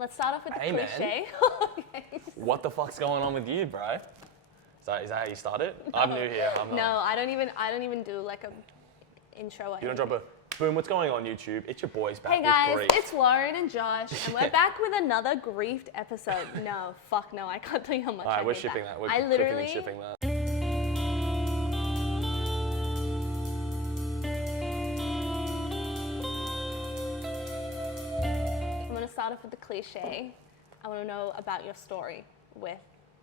Let's start off with the Hey, cliche. Okay. What the fuck's going on with you, bro? Is that how you started? I'm new here. I'm not. No, I don't even do like a intro. You don't drop a boom. What's going on YouTube? It's your boys back Hey guys, with grief. it's Lauren and Josh, and we're back with another griefed episode. No, fuck no, I can't tell you how much. Alright, I we're hate shipping that. We're I literally shipping that. I'm gonna start off with the cliche. I want to know about your story with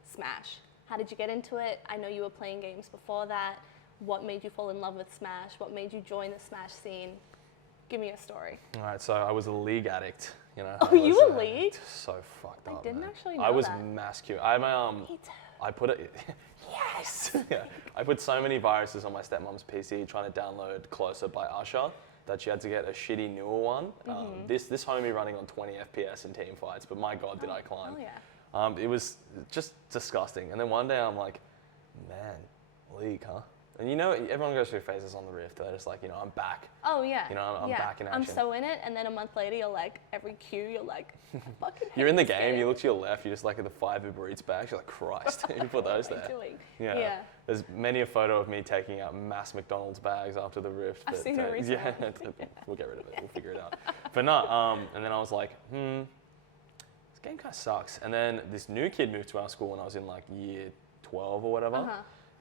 Smash. How did you get into it? I know you were playing games before that. What made you fall in love with Smash? What made you join the Smash scene? Give me a story. All right, so I was a League addict. You know. Oh, you were League? So fucked up. I didn't man. actually know I was that. masculine. I'm Me too. I put it. Yes. Yeah. I put so many viruses on my stepmom's PC trying to download Closer by Usher that she had to get a shitty newer one. This homie running on 20 FPS in team fights, but my God, did I climb. Oh yeah. It was just disgusting. And then one day I'm like, man, League, huh? And you know, everyone goes through phases on the Rift. They're just like, you know, I'm back. Oh yeah. You know, I'm yeah. back in action. I'm so in it, and then a month later, you're like, every queue, you're like, I fucking hate You're in the this game, you look to your left, you're just like at the 5 Uber Eats bags, you're like, Christ, you put those What am I there. doing? Yeah. Yeah. There's many a photo of me taking out mass McDonald's bags after the Rift. I've seen it recently. Yeah, we'll get rid of it, we'll figure it out. But no, and then I was like, this game kind of sucks. And then this new kid moved to our school when I was in like year 12 or whatever.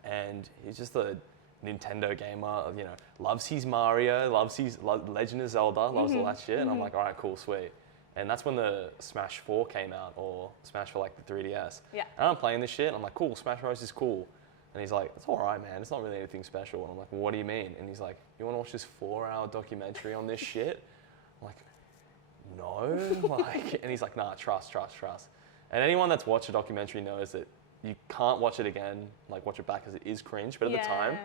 And he's just a Nintendo gamer, you know, loves his Mario, loves his Legend of Zelda, loves all that shit. And I'm like, all right, cool, sweet. And that's when the Smash 4 came out, or Smash for like the 3DS. Yeah. And I'm playing this shit, and I'm like, cool, Smash Bros is cool. And he's like, it's all right, man. It's not really anything special. And I'm like, well, what do you mean? And he's like, you want to watch this 4-hour documentary on this shit? I'm like, no. Like, and he's like, nah, trust. And anyone that's watched a documentary knows that you can't watch it again, like watch it back, because it is cringe. But at the time,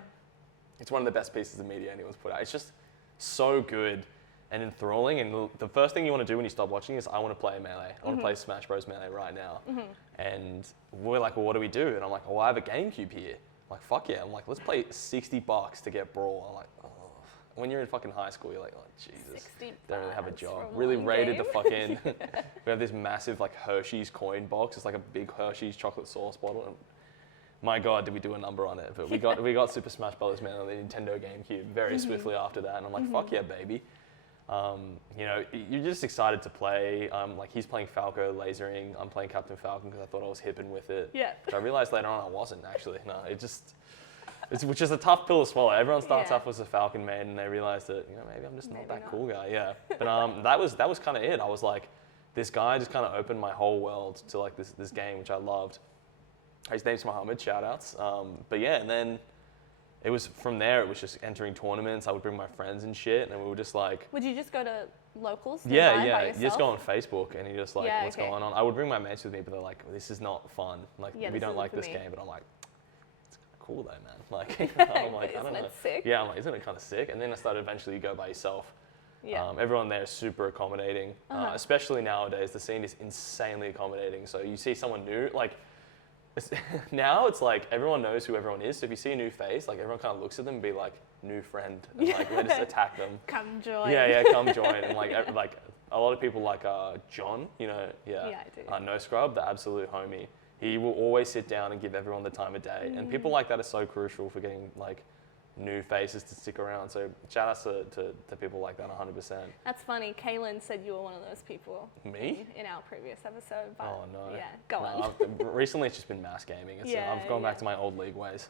it's one of the best pieces of media anyone's put out. It's just so good and enthralling. And the first thing you want to do when you stop watching is, I want to play Melee. I want to play Smash Bros. Melee right now. And we're like, well, what do we do? And I'm like, well, I have a GameCube here. I'm like, fuck yeah. I'm like, let's pay $60 to get Brawl. I'm like, oh. When you're in fucking high school, you're like, oh, Jesus. Don't really have a job. Really rated the fucking, we have this massive like Hershey's coin box. It's like a big Hershey's chocolate sauce bottle. And my God, did we do a number on it? But we got Super Smash Bros. Man on the Nintendo GameCube very swiftly after that. And I'm like, fuck yeah, baby. You know, you're just excited to play. Like he's playing Falco lasering. I'm playing Captain Falcon because I thought I was hipping with it. Yeah. But I realized later on I wasn't actually. No, which is a tough pill to swallow. Everyone starts off as a Falcon main and they realize that, you know, maybe I'm just not that cool guy. Yeah. But that was kind of it. I was like, this guy just kind of opened my whole world to like this game, which I loved. His name's Mohammed, shout outs. But yeah, and then it was from there, it was just entering tournaments. I would bring my friends and shit, and we were just like... Would you just go to locals? Yeah. By You just go on Facebook, and you're just like, what's okay. going on? I would bring my mates with me, but they're like, this is not fun. Like, we don't like this me. game. But I'm like, it's kind of cool though, man. Like, I'm like, I don't know. Sick? Yeah, I'm like, isn't it kind of sick? And then I started eventually you go by yourself. Yeah. Everyone there is super accommodating, especially nowadays. The scene is insanely accommodating. So you see someone new, like, now it's like everyone knows who everyone is. So if you see a new face, like everyone kind of looks at them and be like, new friend, and like let's just attack them. Come join. Yeah, come join. And like a lot of people like John, you know, I do. No Scrub, the absolute homie. He will always sit down and give everyone the time of day. And people like that are so crucial for getting like new faces to stick around. So shout out to people like that 100%. That's funny. Kaylin said you were one of those people. Me? In our previous episode. But Oh no. Yeah, go on. Recently it's just been mass gaming. I've gone back to my old League ways.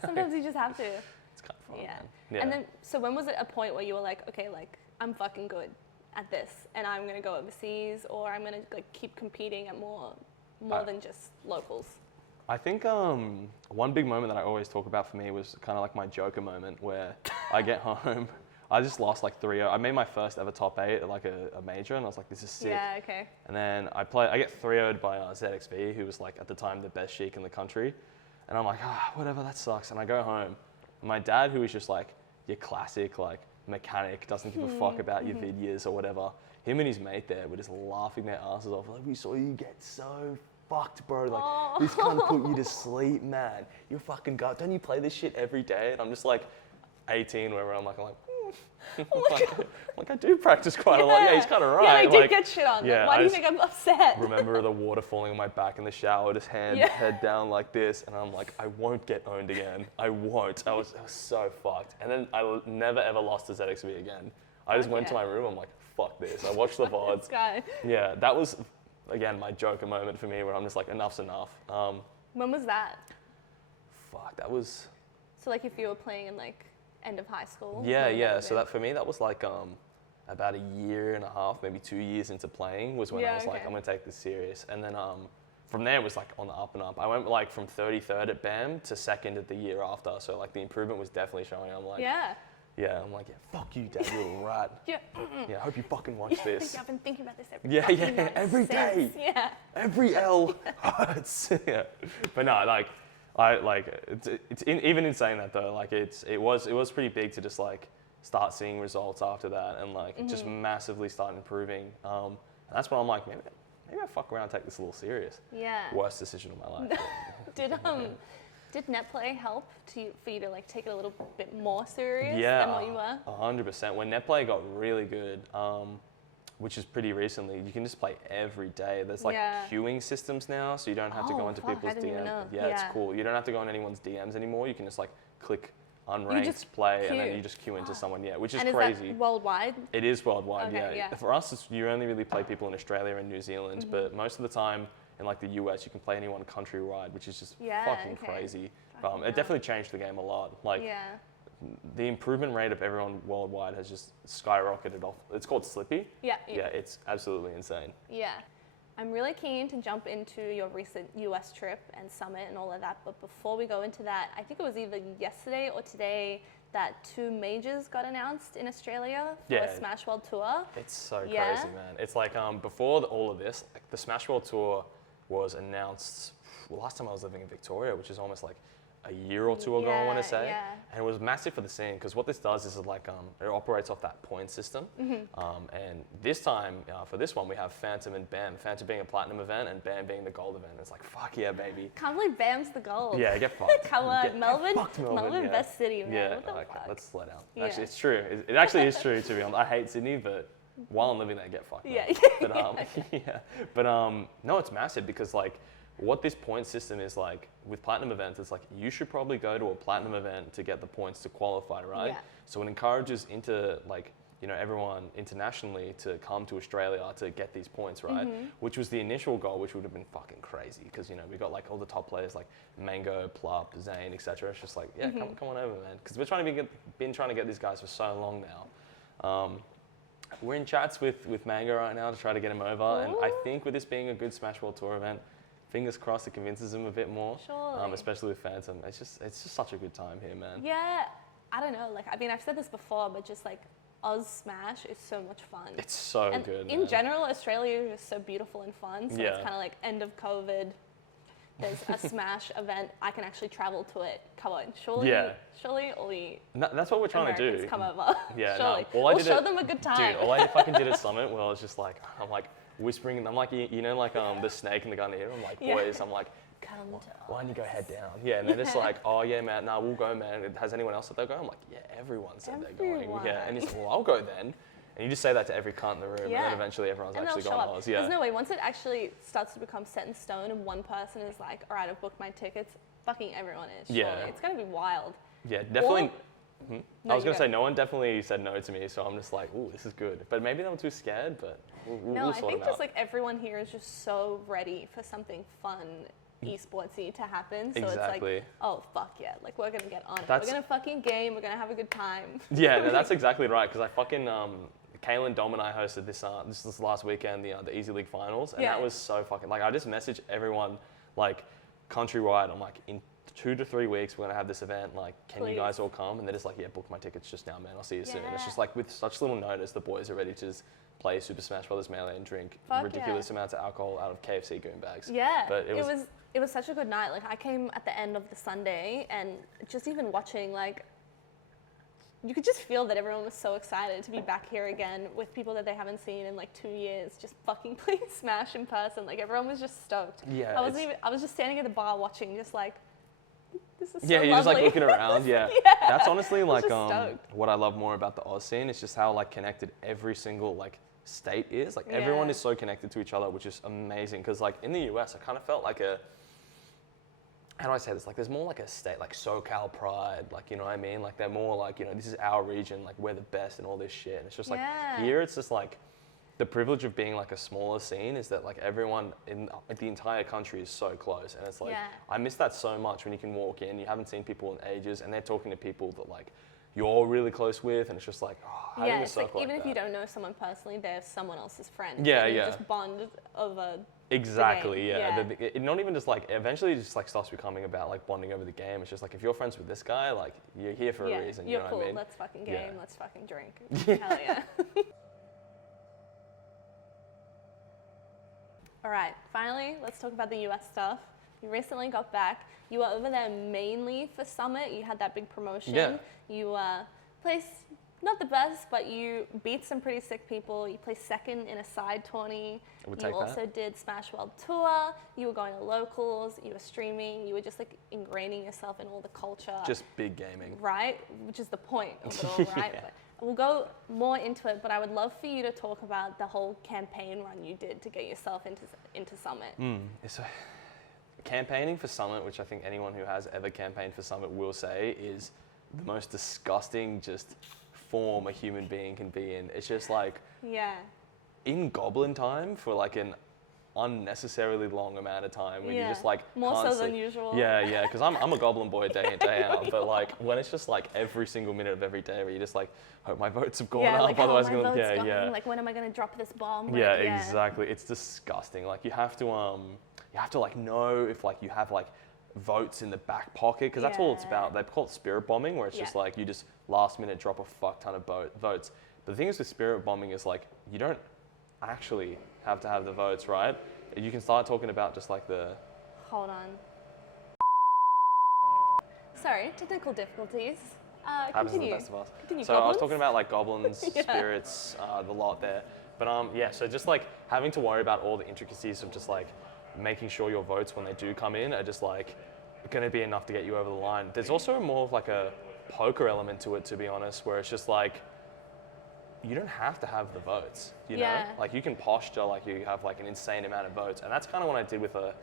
Sometimes you just have to. It's kind of fun. Yeah. Man. And then, so when was it a point where you were like, okay, like I'm fucking good at this, and I'm gonna go overseas, or I'm gonna like keep competing at more than just locals? I think one big moment that I always talk about for me was kind of like my Joker moment, where I get home, I just lost like 3-0. I made my first ever top 8 at like a major, and I was like, this is sick. Yeah, okay. And then I get 3-0'd by ZXB, who was like at the time the best Sheik in the country. And I'm like, whatever, that sucks. And I go home. And my dad, who is just like your classic like mechanic, doesn't give a fuck about your videos or whatever, him and his mate there were just laughing their asses off. Like, we saw you get so fucked, bro. Like, this can't put you to sleep, man. You're fucking god. Don't you play this shit every day? And I'm just like 18, wherever I'm like, like, I do practice quite a lot. Yeah, he's kind of right. Yeah, I did get shit on. Yeah, Like, why do you think I'm upset? Remember the water falling on my back in the shower, just head down like this, and I'm like, I won't get owned again. I won't. I was so fucked. And then I never ever lost to ZXV again. I just went to my room. I'm like, fuck this. I watched the VODs. This guy. Yeah, that was again my Joker moment for me, where I'm just like, enough's enough. When was that? Fuck, that was. So like, if you were playing in like end of high school. Yeah. So that for me, that was like about a year and a half, maybe 2 years into playing was when I was like, I'm gonna take this serious. And then from there it was like on the up and up. I went like from 33rd at BAM to 2nd at the year after. So like the improvement was definitely showing. I'm like, I'm like, fuck you, Dad, you little rat. Yeah, I hope you fucking watch this. I've been thinking about this every day. Every day. Yeah. Every L hurts. Yeah. But no, like, even in saying that though, like it was pretty big to just like start seeing results after that and like just massively start improving. And that's when I'm like, maybe I fuck around and take this a little serious. Yeah. Worst decision of my life. Did netplay help for you to like take it a little bit more serious than what you were? 100%. When netplay got really good, which is pretty recently, you can just play every day. There's like queuing systems now, so you don't have to go into people's DMs. Yeah, it's cool. You don't have to go on anyone's DMs anymore. You can just like click unranked play and then you just queue into someone. Yeah, which is crazy. Is that worldwide? It is worldwide. Okay, yeah. For us, you only really play people in Australia and New Zealand, but most of the time in like the US, you can play anyone countrywide, which is just fucking crazy. It definitely changed the game a lot. Like the improvement rate of everyone worldwide has just skyrocketed off. It's called Slippy. Yeah, it's absolutely insane. Yeah. I'm really keen to jump into your recent US trip and summit and all of that, but before we go into that, I think it was either yesterday or today that 2 majors got announced in Australia for a Smash World Tour. It's so crazy, man. It's like before all of this, like, the Smash World Tour was announced last time I was living in Victoria, which is almost like a year or 2 ago, I want to say. And it was massive for the scene because what this does is like it operates off that point system. And this time, for this one, we have Phantom and BAM. Phantom being a platinum event and BAM being the gold event. It's like, fuck yeah, baby. Can't believe BAM's the gold. Yeah, get fucked. Come on, Melbourne, best city, man. Yeah, okay, let's let out. Actually, it's true. It actually is true, to be honest. I hate Sydney, but while I'm living there, get fucked. But no, it's massive because like, what this point system is like with platinum events, it's like you should probably go to a platinum event to get the points to qualify, right? Yeah. So it encourages everyone internationally to come to Australia to get these points, right? Which was the initial goal, which would have been fucking crazy because we got like all the top players like Mango, Plup, Zane, etc. It's just like come on over, man, because we're been trying to get these guys for so long now. We're in chats with Mango right now to try to get him over, and I think with this being a good Smash World Tour event, fingers crossed it convinces him a bit more. Surely. Especially with Phantom. It's just such a good time here, man. Yeah, I don't know. Like, I mean, I've said this before, but just like Oz Smash is so much fun. It's so good. In general, Australia is just so beautiful and fun. So it's kind of like end of COVID. There's a Smash event. I can actually travel to it. Come on, surely all the that's what we're trying to do. Come over. Yeah, surely. No. We'll show them a good time. Dude, all I fucking did at Summit, well, I was just like, I'm like whispering. I'm like, like the snake in the gun here. I'm like, boys, I'm like, why don't you go head down? Yeah, and they're just like, oh yeah, man, nah, we'll go, man. Has anyone else said they're going? I'm like, yeah, everyone said they're going. Yeah, and he's like, well, I'll go then. And you just say that to every cunt in the room, and then eventually everyone's actually going Oz. Yeah. There's no way. Once it actually starts to become set in stone and one person is like, all right, I've booked my tickets, fucking everyone is. Surely. Yeah. It's going to be wild. Yeah, definitely. I was going to say, no one definitely said no to me, so I'm just like, ooh, this is good. But maybe they were too scared, but we'll sort I think them just like everyone here is just so ready for something fun esportsy to happen. So it's like, oh, fuck yeah. Like, we're going to get on it. We're going to fucking game. We're going to have a good time. Yeah, no, that's exactly right. Because I fucking, Kaylin, Dom, and I hosted this last weekend, the Easy League finals. And that was so fucking, like, I just messaged everyone, like, countrywide. I'm like, in 2 to 3 weeks, we're going to have this event. Like, can you guys all come? And they're just like, yeah, book my tickets just now, man. I'll see you soon. It's just like, with such little notice, the boys are ready to just play Super Smash Brothers Melee and drink ridiculous amounts of alcohol out of KFC goon bags. Yeah, but it was such a good night. Like, I came at the end of the Sunday, and just even watching, like, you could just feel that everyone was so excited to be back here again with people that they haven't seen in like 2 years, just fucking playing Smash in person. Like, everyone was just stoked. Yeah. I was just standing at the bar watching, just like, This is so Yeah, you're just like lovely. looking around. Yeah. Yeah. That's honestly like just stoked. what I love more about the Oz scene. It's just how like connected every single like state is. Like everyone Yeah. is so connected to each other, which is amazing. Because like in the US, I kind of felt like a, how do I say this? Like there's more like a state, like SoCal pride, like, you know what I mean? Like they're more like, you know, this is our region, like we're the best and all this shit. And it's just like Yeah. here, it's just like the privilege of being like a smaller scene is that like everyone in the entire country is so close. And it's like, Yeah. I miss that so much when you can walk in, you haven't seen people in ages and they're talking to people that like you're really close with. And it's just like, oh, having Yeah, a it's like circle even if that. you don't know someone personally, they're someone else's friend. Yeah, and you yeah. just bond over. Exactly, game. yeah. Yeah. It not even just like, eventually it just like starts becoming about like bonding over the game. It's just like, if you're friends with this guy, like you're here for Yeah, a reason, you you're know cool. what I mean? Let's fucking Yeah. game. Let's fucking drink. Yeah. Hell yeah. All right, finally, let's talk about the US stuff. You recently got back. You were over there mainly for Summit. You had that big promotion. Yeah. You placed, not the best, but you beat some pretty sick people. You placed second in a side tourney. I would You take that. also did Smash World Tour. You were going to locals. You were streaming. You were just like ingraining yourself in all the culture. Just big gaming. Right? Which is the point of it all, right? Yeah. But we'll go more into it, but I would love for you to talk about the whole campaign run you did to get yourself into Summit. So, campaigning for Summit, which I think anyone who has ever campaigned for Summit will say, is the most disgusting just form a human being can be in. It's just like Yeah. in goblin time for like an unnecessarily long amount of time when you Yeah. just like More so than constantly- usual. Yeah, because I'm a goblin boy day in day out, but like when it's just like every single minute of every day where you just like hope my votes have gone Yeah, up, like, otherwise my I'm gonna vote's going. yeah. Like, when am I going to drop this bomb? Yeah, Like, exactly. It's disgusting. Like you have to like know if like you have like votes in the back pocket, because that's all it's Yeah. about. They call it spirit bombing, where it's just Yeah. like you just last minute drop a fuck ton of votes. But the thing is with spirit bombing is like you don't actually have to have the votes, right? You can start talking about just like the Hold on. Sorry, technical difficulties. happens to the Continue. best of us. Continue, So I was goblins? talking about like goblins, Yeah. spirits, the lot there. But yeah, so just like having to worry about all the intricacies of just like making sure your votes when they do come in are just like going to be enough to get you over the line. There's also more of like a poker element to it, to be honest, where it's just like you don't have to have the votes, you know? Yeah. Like you can posture like you have like an insane amount of votes. And that's kind of what I did with a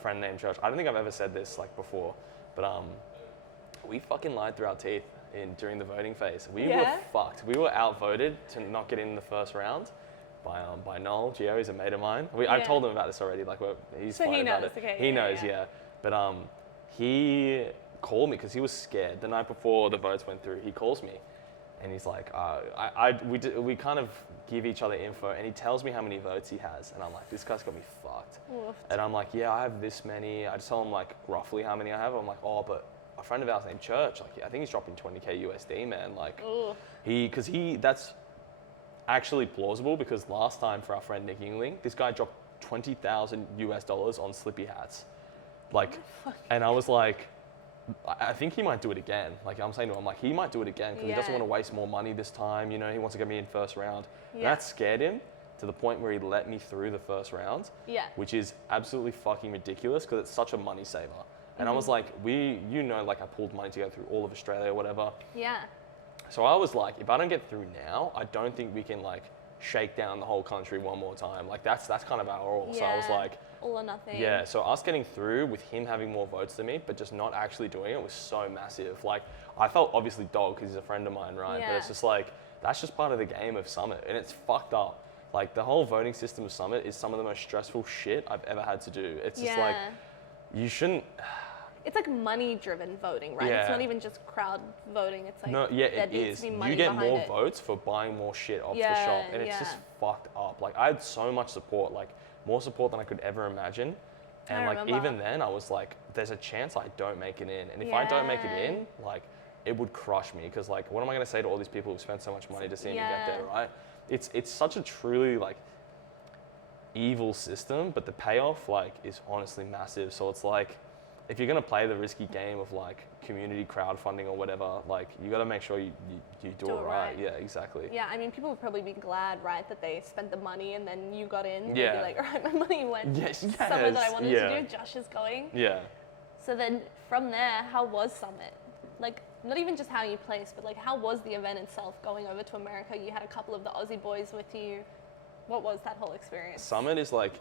friend named Josh. I don't think I've ever said this like before, but we fucking lied through our teeth during the voting phase. We Yeah? were fucked. We were outvoted to not get in the first round by Noel. Gio, he's a mate of mine. I've Yeah. told him about this already. Like he's So fine he about knows, it. okay, He yeah, knows, yeah. yeah. But he called me because he was scared the night before the votes went through. He calls me, and he's like, we kind of give each other info, and he tells me how many votes he has, and I'm like, this guy's got me fucked. Woofed. And I'm like, yeah, I have this many. I just tell him like roughly how many I have. I'm like, oh, but a friend of ours named Church, like I think he's dropping 20k USD, man. Like Ooh. that's actually plausible, because last time for our friend Nick Yingling, this guy dropped 20,000 US dollars on slippy hats. Like, and I was like, I think he might do it again. Like I'm saying to him, like he might do it again because he doesn't Yeah. want to waste more money this time. You know, he wants to get me in first round. And Yeah. that scared him to the point where he let me through the first round, Yeah. which is absolutely fucking ridiculous because it's such a money saver. And I was like, like I pulled money together through all of Australia or whatever. Yeah. So I was like, if I don't get through now, I don't think we can like shake down the whole country one more time. Like that's kind of our all. So I was Yeah. like, All or nothing. yeah, so us getting through with him having more votes than me, but just not actually doing it was so massive. Like, I felt obviously dog because he's a friend of mine, right? But Yeah. it's just like, that's just part of the game of Summit, and it's fucked up. Like, the whole voting system of Summit is some of the most stressful shit I've ever had to do. It's just like, you shouldn't, It's like money-driven voting, right? It's Yeah. not even just crowd voting. It's like no, yeah, there it needs is. to be money You get behind more it. votes for buying more shit off the Yeah, shop, and it's just yeah. fucked up. Like, I had so much support, like, more support than I could ever imagine. And I like remember. even then I was like, there's a chance I don't make it in. And if I don't make it Yeah. in, like it would crush me, because like what am I gonna say to all these people who've spent so much money to see me get Yeah. there, right? It's such a truly like evil system, but the payoff like is honestly massive. So it's like, if you're gonna play the risky game of like community crowdfunding or whatever, like you gotta make sure you do it right. Yeah, exactly. Yeah, I mean, people would probably be glad, right, that they spent the money and then you got in. They'd Yeah. be like, all right, my money went Yes, somewhere that I wanted yeah. to do. Josh is going. Yeah. So then from there, how was Summit? Like, not even just how you placed, but like, how was the event itself going over to America? You had a couple of the Aussie boys with you. What was that whole experience? Summit is like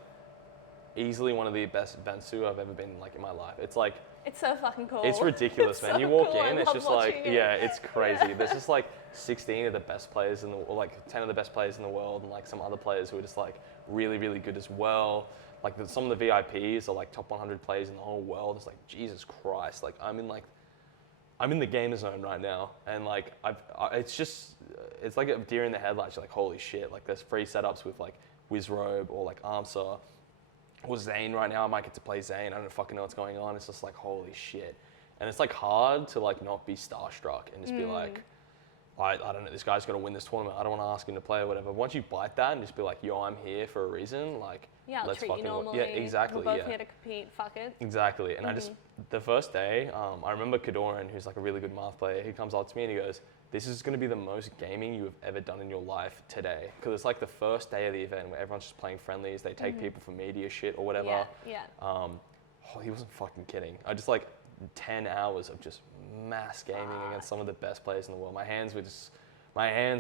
easily one of the best events too I've ever been like in my life. It's like, it's so fucking cool. it's ridiculous, It's man. so You walk cool. in, I it's love just like, watching it. yeah, it's crazy. There's just like 16 of the best players in the, or like 10 of the best players in the world, and like some other players who are just like really, really good as well. Like some of the VIPs are like top 100 players in the whole world. It's like, Jesus Christ. Like I'm in the gamer zone right now, and like it's just, it's like a deer in the headlights. You're like, holy shit! Like there's free setups with like Wizrobe or like Armsa or Zane right now. I might get to play Zane. I don't fucking know what's going on. It's just like, holy shit, and it's like hard to like not be starstruck and just be like, I don't know, this guy's got to win this tournament. I don't want to ask him to play or whatever. Once you bite that and just be like, yo, I'm here for a reason. Like, Yeah, I'll let's treat fucking you normally. yeah, exactly. We're both Yeah. here to compete. Fuck it. Exactly. And I just, the first day, I remember Kadoran, who's like a really good math player, he comes up to me and he goes, this is going to be the most gaming you have ever done in your life today. Because it's like the first day of the event where everyone's just playing friendlies. They take people for media shit or whatever. Yeah. He wasn't fucking kidding. I just like 10 hours of just mass gaming against some of the best players in the world. My hands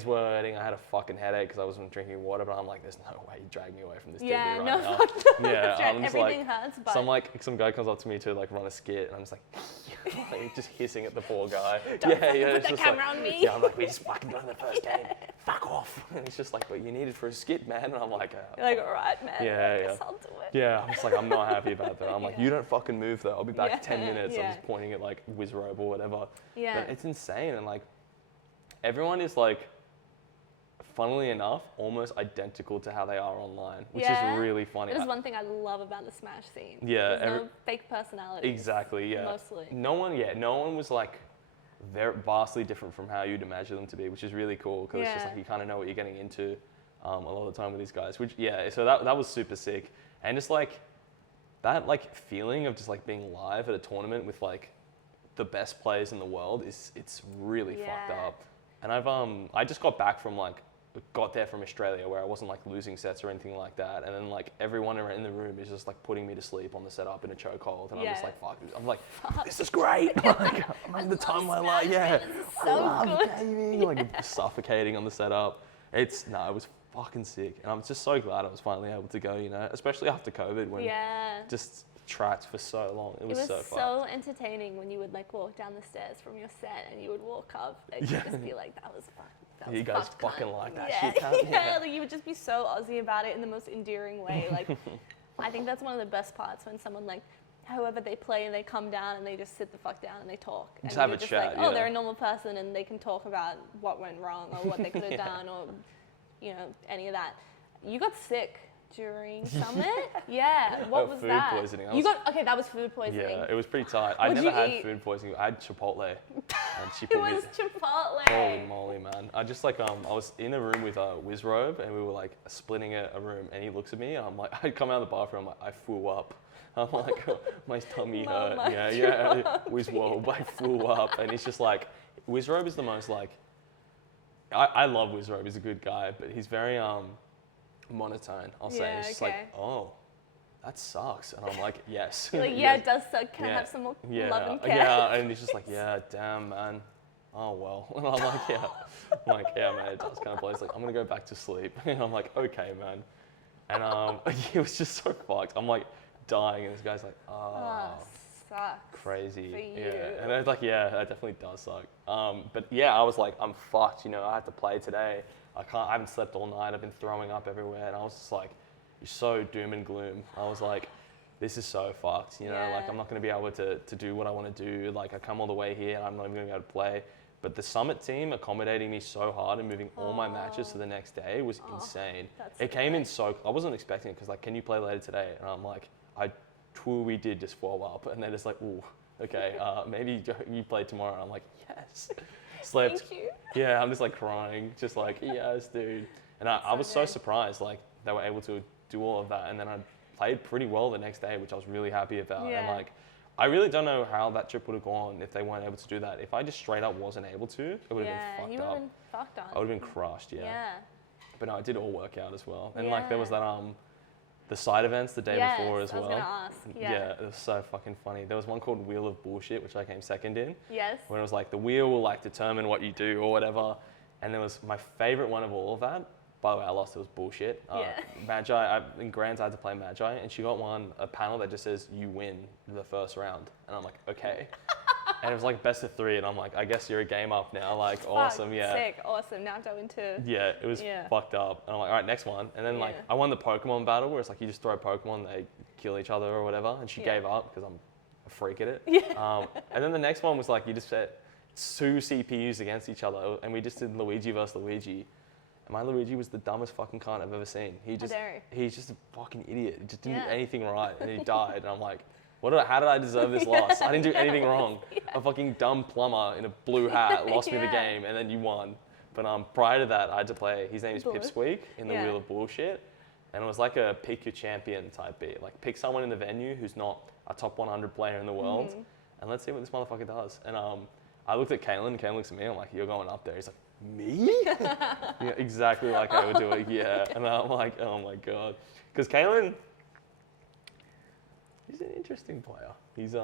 were hurting. I had a fucking headache because I wasn't drinking water, but I'm like, there's no way you drag me away from this TV right now. Yeah, I'm just everything like, hurts, but some guy comes up to me to like run a skit, and I'm just like just hissing at the poor guy. Don't yeah, put it's that just camera like, on me. yeah, I'm like, we just fucking done the first game. Fuck off. And he's just like, but you need it for a skit, man. And I'm like, you're like, all right, man. Yeah, I guess yeah. I'll do it. yeah, I'm just like, I'm not happy about that. I'm like, you don't fucking move though. I'll be back in 10 minutes. I'm Yeah. just pointing at like Wizrobe or whatever. Yeah. But it's insane, and like everyone is like, funnily enough, almost identical to how they are online, which is really funny. That is one thing I love about the Smash scene. Yeah, There's no fake personality. Exactly, yeah. Mostly. No one was like very vastly different from how you'd imagine them to be, which is really cool because it's just like you kind of know what you're getting into a lot of the time with these guys. Which so that was super sick, and just like that like feeling of just like being live at a tournament with like the best players in the world it's really fucked up. And I just got there from Australia where I wasn't like losing sets or anything like that, and then like everyone in the room is just like putting me to sleep on the setup in a chokehold, and I'm just like, fuck. I'm like, this is great. Like, I'm having the time of my life. Yeah, This is so I love good. gaming. Like suffocating on the setup. It was fucking sick, and I'm just so glad I was finally able to go. Especially after COVID when just trapped for so long. It was so fun. so entertaining when you would like walk down the stairs from your set and you would walk up and you'd just be like, that was fun. You guys fucking like that Yeah. shit, can't you? Yeah, like you would just be so Aussie about it in the most endearing way. Like, I think that's one of the best parts when someone like, however they play and they come down and they just sit the fuck down and they talk. And Just have you're a chat, like, oh, they're a normal person and they can talk about what went wrong or what they could have done or, any of that. You got sick during Summit? Yeah. What was food that? poisoning. That was food poisoning. Yeah, it was pretty tight. I What'd never you had eat? food poisoning. I had Chipotle, and she It put me. was Chipotle. Holy moly, man! I just I was in a room with Wizrobe, and we were like splitting a room, and he looks at me, and I'm like, I come out of the bathroom, I'm like, I flew up. I'm like, my tummy hurt. Mama, Yeah. Wizrobe, I flew up, and he's just like, Wizrobe is the most like. I love Wizrobe. He's a good guy, but he's very monotone. I'll say he's just like, oh, that sucks, and I'm like, yes. You're like, yeah, it does suck. Can I have some more love and care? Yeah, and he's just like, yeah, damn, man. Oh well. And I'm like, yeah. I'm like, yeah, man, it does kind of play. He's like, I'm gonna go back to sleep. And I'm like, okay, man. And it was just so fucked. I'm like dying, and this guy's like, Sucks. crazy. For you. Yeah. And I was like, yeah, that definitely does suck. But yeah, I was like, I'm fucked. I had to play today. I haven't slept all night. I've been throwing up everywhere, and I was just like, you're so doom and gloom. I was like, this is so fucked. Like I'm not going to be able to do what I want to do. Like I come all the way here, and I'm not even going to be able to play. But the Summit team accommodating me so hard and moving all my matches to the next day was insane. It came in I wasn't expecting it because like, can you play later today? And I'm like, I truly did just fall up, and they're just like, ooh, okay, maybe you play tomorrow. And I'm like, yes. Slept. Thank you. Yeah, I'm just like crying, just like, yes, dude. And I was so surprised, like they were able to do all of that, and then I played pretty well the next day, which I was really happy about. And like, I really don't know how that trip would have gone if they weren't able to do that. If I just straight up wasn't able to, it would have been fucked you would up. have been fucked on. I would have been crushed, yeah. But no, it did all work out as well. And like there was the side events the day before as well. I was gonna ask. Yeah, it was so fucking funny. There was one called Wheel of Bullshit, which I came second in. Yes. When it was like the wheel will like determine what you do or whatever. And there was my favorite one of all of that. By the way, I lost. It was bullshit. Magi. In Grands, I had to play Magi, and she got a panel that just says you win the first round, and I'm like, okay. And it was like best of 3, and I'm like, I guess you're a game up now. Like, awesome, yeah. Sick, awesome. Now go into. Yeah, it was fucked up. And I'm like, all right, next one. And then like, I won the Pokemon battle where it's like you just throw Pokemon, they kill each other or whatever. And she gave up because I'm a freak at it. Yeah. And then the next one was like, you just set 2 CPUs against each other, and we just did Luigi versus Luigi. And my Luigi was the dumbest fucking cunt I've ever seen. He's just a fucking idiot. He just didn't do anything right, and he died. And I'm like, how did I deserve this loss? I didn't do anything wrong. A fucking dumb plumber in a blue hat lost me the game, and then you won. But prior to that, I had to play, his name is Pipsqueak in the Wheel of Bullshit. And it was like a pick your champion type beat. Like pick someone in the venue who's not a top 100 player in the world, and let's see what this motherfucker does. And I looked at Kalen, and Kalen looks at me, I'm like, you're going up there. He's like, me? Yeah, exactly like I would do it, yeah. And I'm like, oh my God. Because Kalen, he's an interesting player. He's a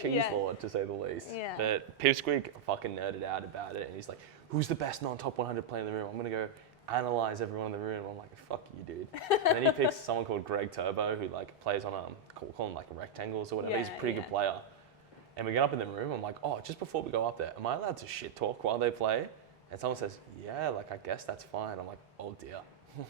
cheese lord, to say the least. Yeah. But Pipsqueak fucking nerded out about it, and he's like, who's the best non-top 100 player in the room? I'm going to go analyze everyone in the room. I'm like, fuck you, dude. And then he picks someone called Greg Turbo, who like plays on, call him like rectangles or whatever. He's a pretty good player. And we get up in the room, I'm like, oh, just before we go up there, am I allowed to shit talk while they play? And someone says, yeah, like, I guess that's fine. I'm like, oh dear.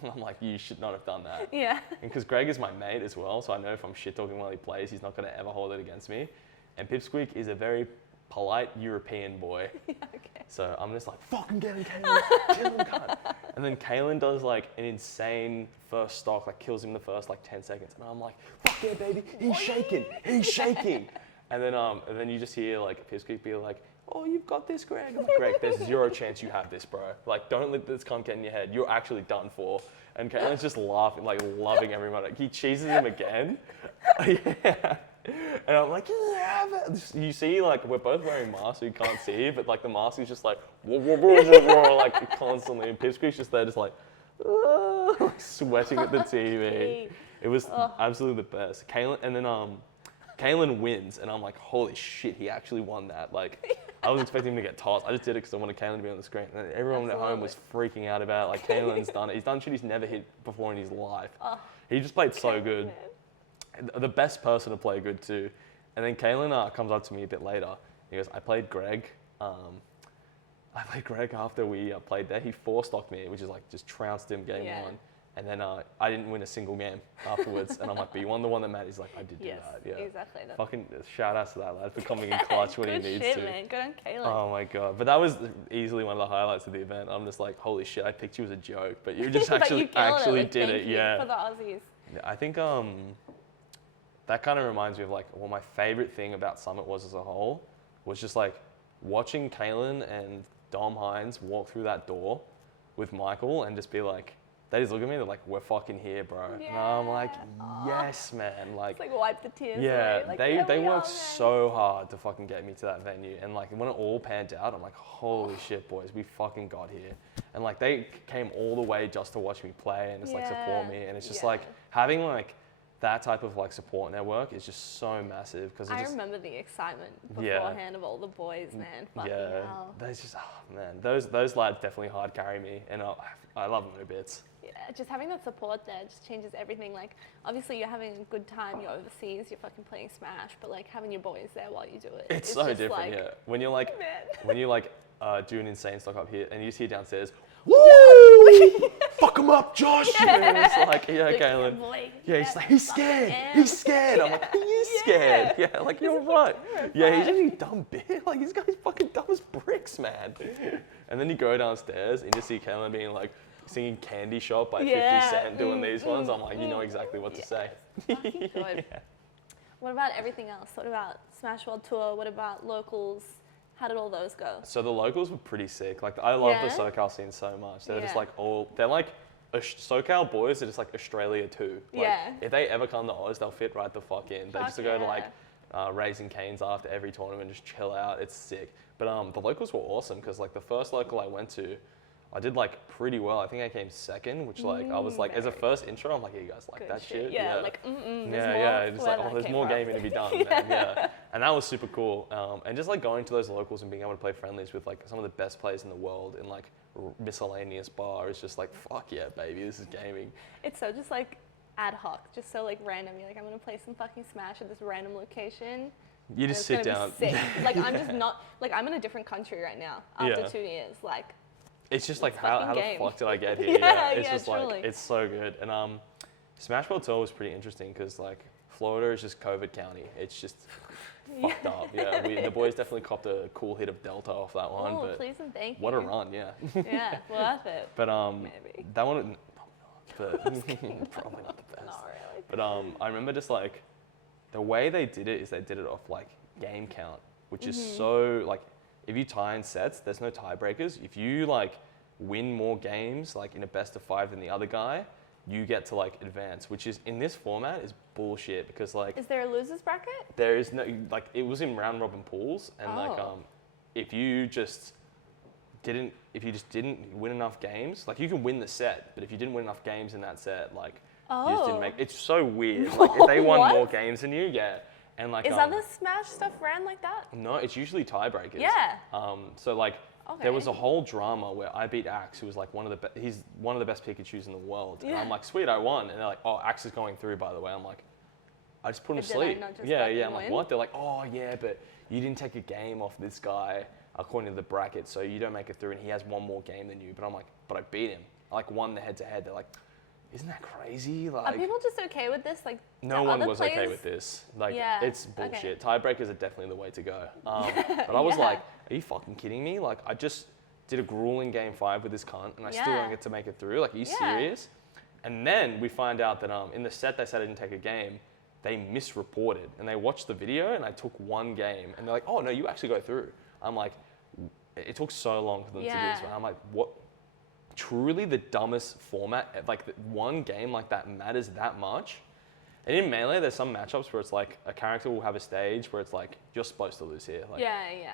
I'm like, you should not have done that. Yeah. And because Greg is my mate as well, so I know if I'm shit talking while he plays, he's not going to ever hold it against me. And Pipsqueak is a very polite European boy. Yeah, okay. So I'm just like, fucking get him, Kalen. Kill him, cunt. And then Kalen does like an insane first stock, like kills him the first like 10 seconds. And I'm like, fuck yeah, baby. He's shaking. He's shaking. And then you just hear like Pipsqueak be like, oh, you've got this, Greg. I'm like, Greg, there's 0 chance you have this, bro. Like, don't let this cunt get in your head. You're actually done for. And Caitlin's just laughing, like loving every moment. He cheeses him again. Yeah. And I'm like, yeah. You see, like, we're both wearing masks, so you can't see, but like the mask is just like, like constantly. And Pipsqueak's just there, just like sweating at the TV. It was absolutely the best. Kaylin wins, and I'm like, holy shit, he actually won that. Like, I was expecting him to get tossed. I just did it because I wanted Kaylin to be on the screen. And everyone at home was freaking out about it. Like, Kaylin's done it. He's done shit he's never hit before in his life. He just played so good. The best person to play good too. And then Kaylin comes up to me a bit later. He goes, I played Greg. I played Greg after we played there. He 4-stocked me, which is like just trounced him game 1. And then I didn't win a single game afterwards. And I'm like, but you won the one that mattered. He's like, I did do that. Yeah, exactly. Fucking shout out to that lad for coming in clutch when he needs to. Good shit, man. Good on Kaylin. Oh my God. But that was easily one of the highlights of the event. I'm just like, holy shit, I picked you as a joke. But you just actually did it. Yeah. For the Aussies. I think that kind of reminds me of like, what my favorite thing about Summit was as a whole was just like watching Kaylin and Dom Hines walk through that door with Michael and just be like, they just look at me, they're like, we're fucking here, bro. Yeah. And I'm like, yes, man. Like, it's like wipe the tears away. Like, they worked so hard to fucking get me to that venue. And like, when it all panned out, I'm like, holy shit, boys, we fucking got here. And like, they came all the way just to watch me play and just like support me. And it's just like, having that type of like support network is just so massive. Cause I remember the excitement beforehand of all the boys, man. Fucking hell. There's just, man, those lads definitely hard carry me. And I love them to bits. Yeah, just having that support there just changes everything. Like, obviously you're having a good time, you're overseas, you're fucking playing Smash, but like having your boys there while you do it. It's so different, like, yeah. When you're like, do an insane stock up here and you just hear downstairs, woo! Fuck him up, Josh! And it's like, yeah, Kaylin. Yeah, he's like, he's scared. He's scared. I'm like, he is scared. Yeah, like, you're right. Yeah, he's actually dumb bitch. Like, this guy's fucking dumb as bricks, man. And then you go downstairs and you just see Kaylin being like, singing Candy Shop by 50 Cent, doing these ones. I'm like, you know exactly what to say. Good. What about everything else? What about Smash World Tour? What about locals? How did all those go? So the locals were pretty sick. Like, I love the SoCal scene so much. They're just like they're like, SoCal boys are just like Australia too. Like, if they ever come to Oz, they'll fit right the fuck in. They just go to like Raising Cane's after every tournament, just chill out. It's sick. But the locals were awesome because like the first local I went to, I did like pretty well. I think I came second, which like I was like, as a first intro, I'm like, yeah, you guys like Good that shit? Yeah, like, It's like, oh, there's more gaming to be done, man. Yeah, and that was super cool. And just like going to those locals and being able to play friendlies with like some of the best players in the world in like miscellaneous bar is just like, fuck yeah, baby, this is gaming. It's so just like ad hoc, just so like random. You're like, I'm gonna play some fucking Smash at this random location. You just sit down. Like I'm just not, like I'm in a different country right now after 2 years. Like, it's just like, how the fuck did I get here? It's just truly. like, it's so good. And Smash World Tour was pretty interesting because like Florida is just COVID county. It's just fucked up. Yeah, the boys definitely copped a cool hit of Delta off that one. Oh, but please and thank you. what a run, yeah. Yeah, worth it. But maybe. that one, probably not the best. Not really. But I remember just like the way they did it is they did it off like game count, which is so like, if you tie in sets, there's no tiebreakers. If you like win more games like in a best of 5 than the other guy, you get to like advance, which is in this format is bullshit because like. Is there a losers bracket? There is no, like it was in round robin pools and like if you just didn't win enough games, like you can win the set, but if you didn't win enough games in that set, like you just didn't make. It's so weird. Like if they won more games than you, yeah. And like, is other Smash stuff ran like that? No, it's usually tiebreakers. Yeah. So like, there was a whole drama where I beat Axe, who was like he's one of the best Pikachus in the world. And I'm like, sweet, I won. And they're like, oh, Axe is going through, by the way. I'm like, I just put him to sleep. Yeah. I'm like, what? They're like, oh yeah, but you didn't take a game off this guy according to the bracket, so you don't make it through, and he has one more game than you. But I'm like, but I beat him. I like won the head-to-head. They're like, isn't that crazy? Like, are people just okay with this? Like, no one was okay with this. Like, it's bullshit. Tiebreakers are definitely the way to go. But I was like, are you fucking kidding me? Like, I just did a grueling game 5 with this cunt, and I still don't get to make it through. Like, are you serious? And then we find out that in the set they said I didn't take a game, they misreported, and they watched the video, and I took 1 game, and they're like, oh no, you actually go through. I'm like, it took so long for them to do this. And I'm like, what? Truly the dumbest format, like one game like that matters that much. And in Melee, there's some matchups where it's like a character will have a stage where it's like, you're supposed to lose here. Like,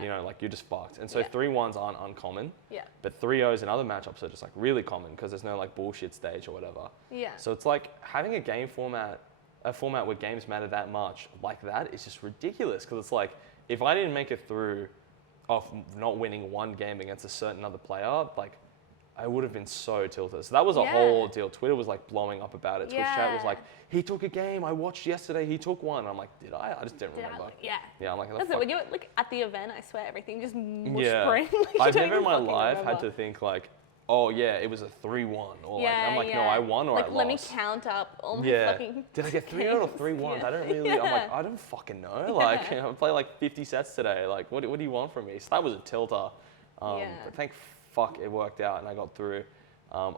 you know, like you're just fucked. And so 3-1s aren't uncommon. Yeah. But 3-0s in other matchups are just like really common because there's no like bullshit stage or whatever. Yeah. So it's like having a game format, a format where games matter that much like that is just ridiculous because it's like, if I didn't make it through off not winning 1 game against a certain other player, like, I would have been so tilted. So that was a whole deal. Twitter was like blowing up about it. Twitch chat was like, he took a game. I watched yesterday. He took 1. I'm like, did I? I just didn't remember. Yeah, I'm like, that's it. When you're like at the event, I swear everything just mush brain. Like, I've never in my life had to think like, oh yeah, it was a 3-1. Or like, I'm like, no, I won or I lost. Let me count up all my fucking... Did I get 3-0 or 3-1? I don't really, I'm like, I don't fucking know. Like, you know, I played like 50 sets today. Like, what do you want from me? So that was a tilter. But thank fuck it worked out and I got through.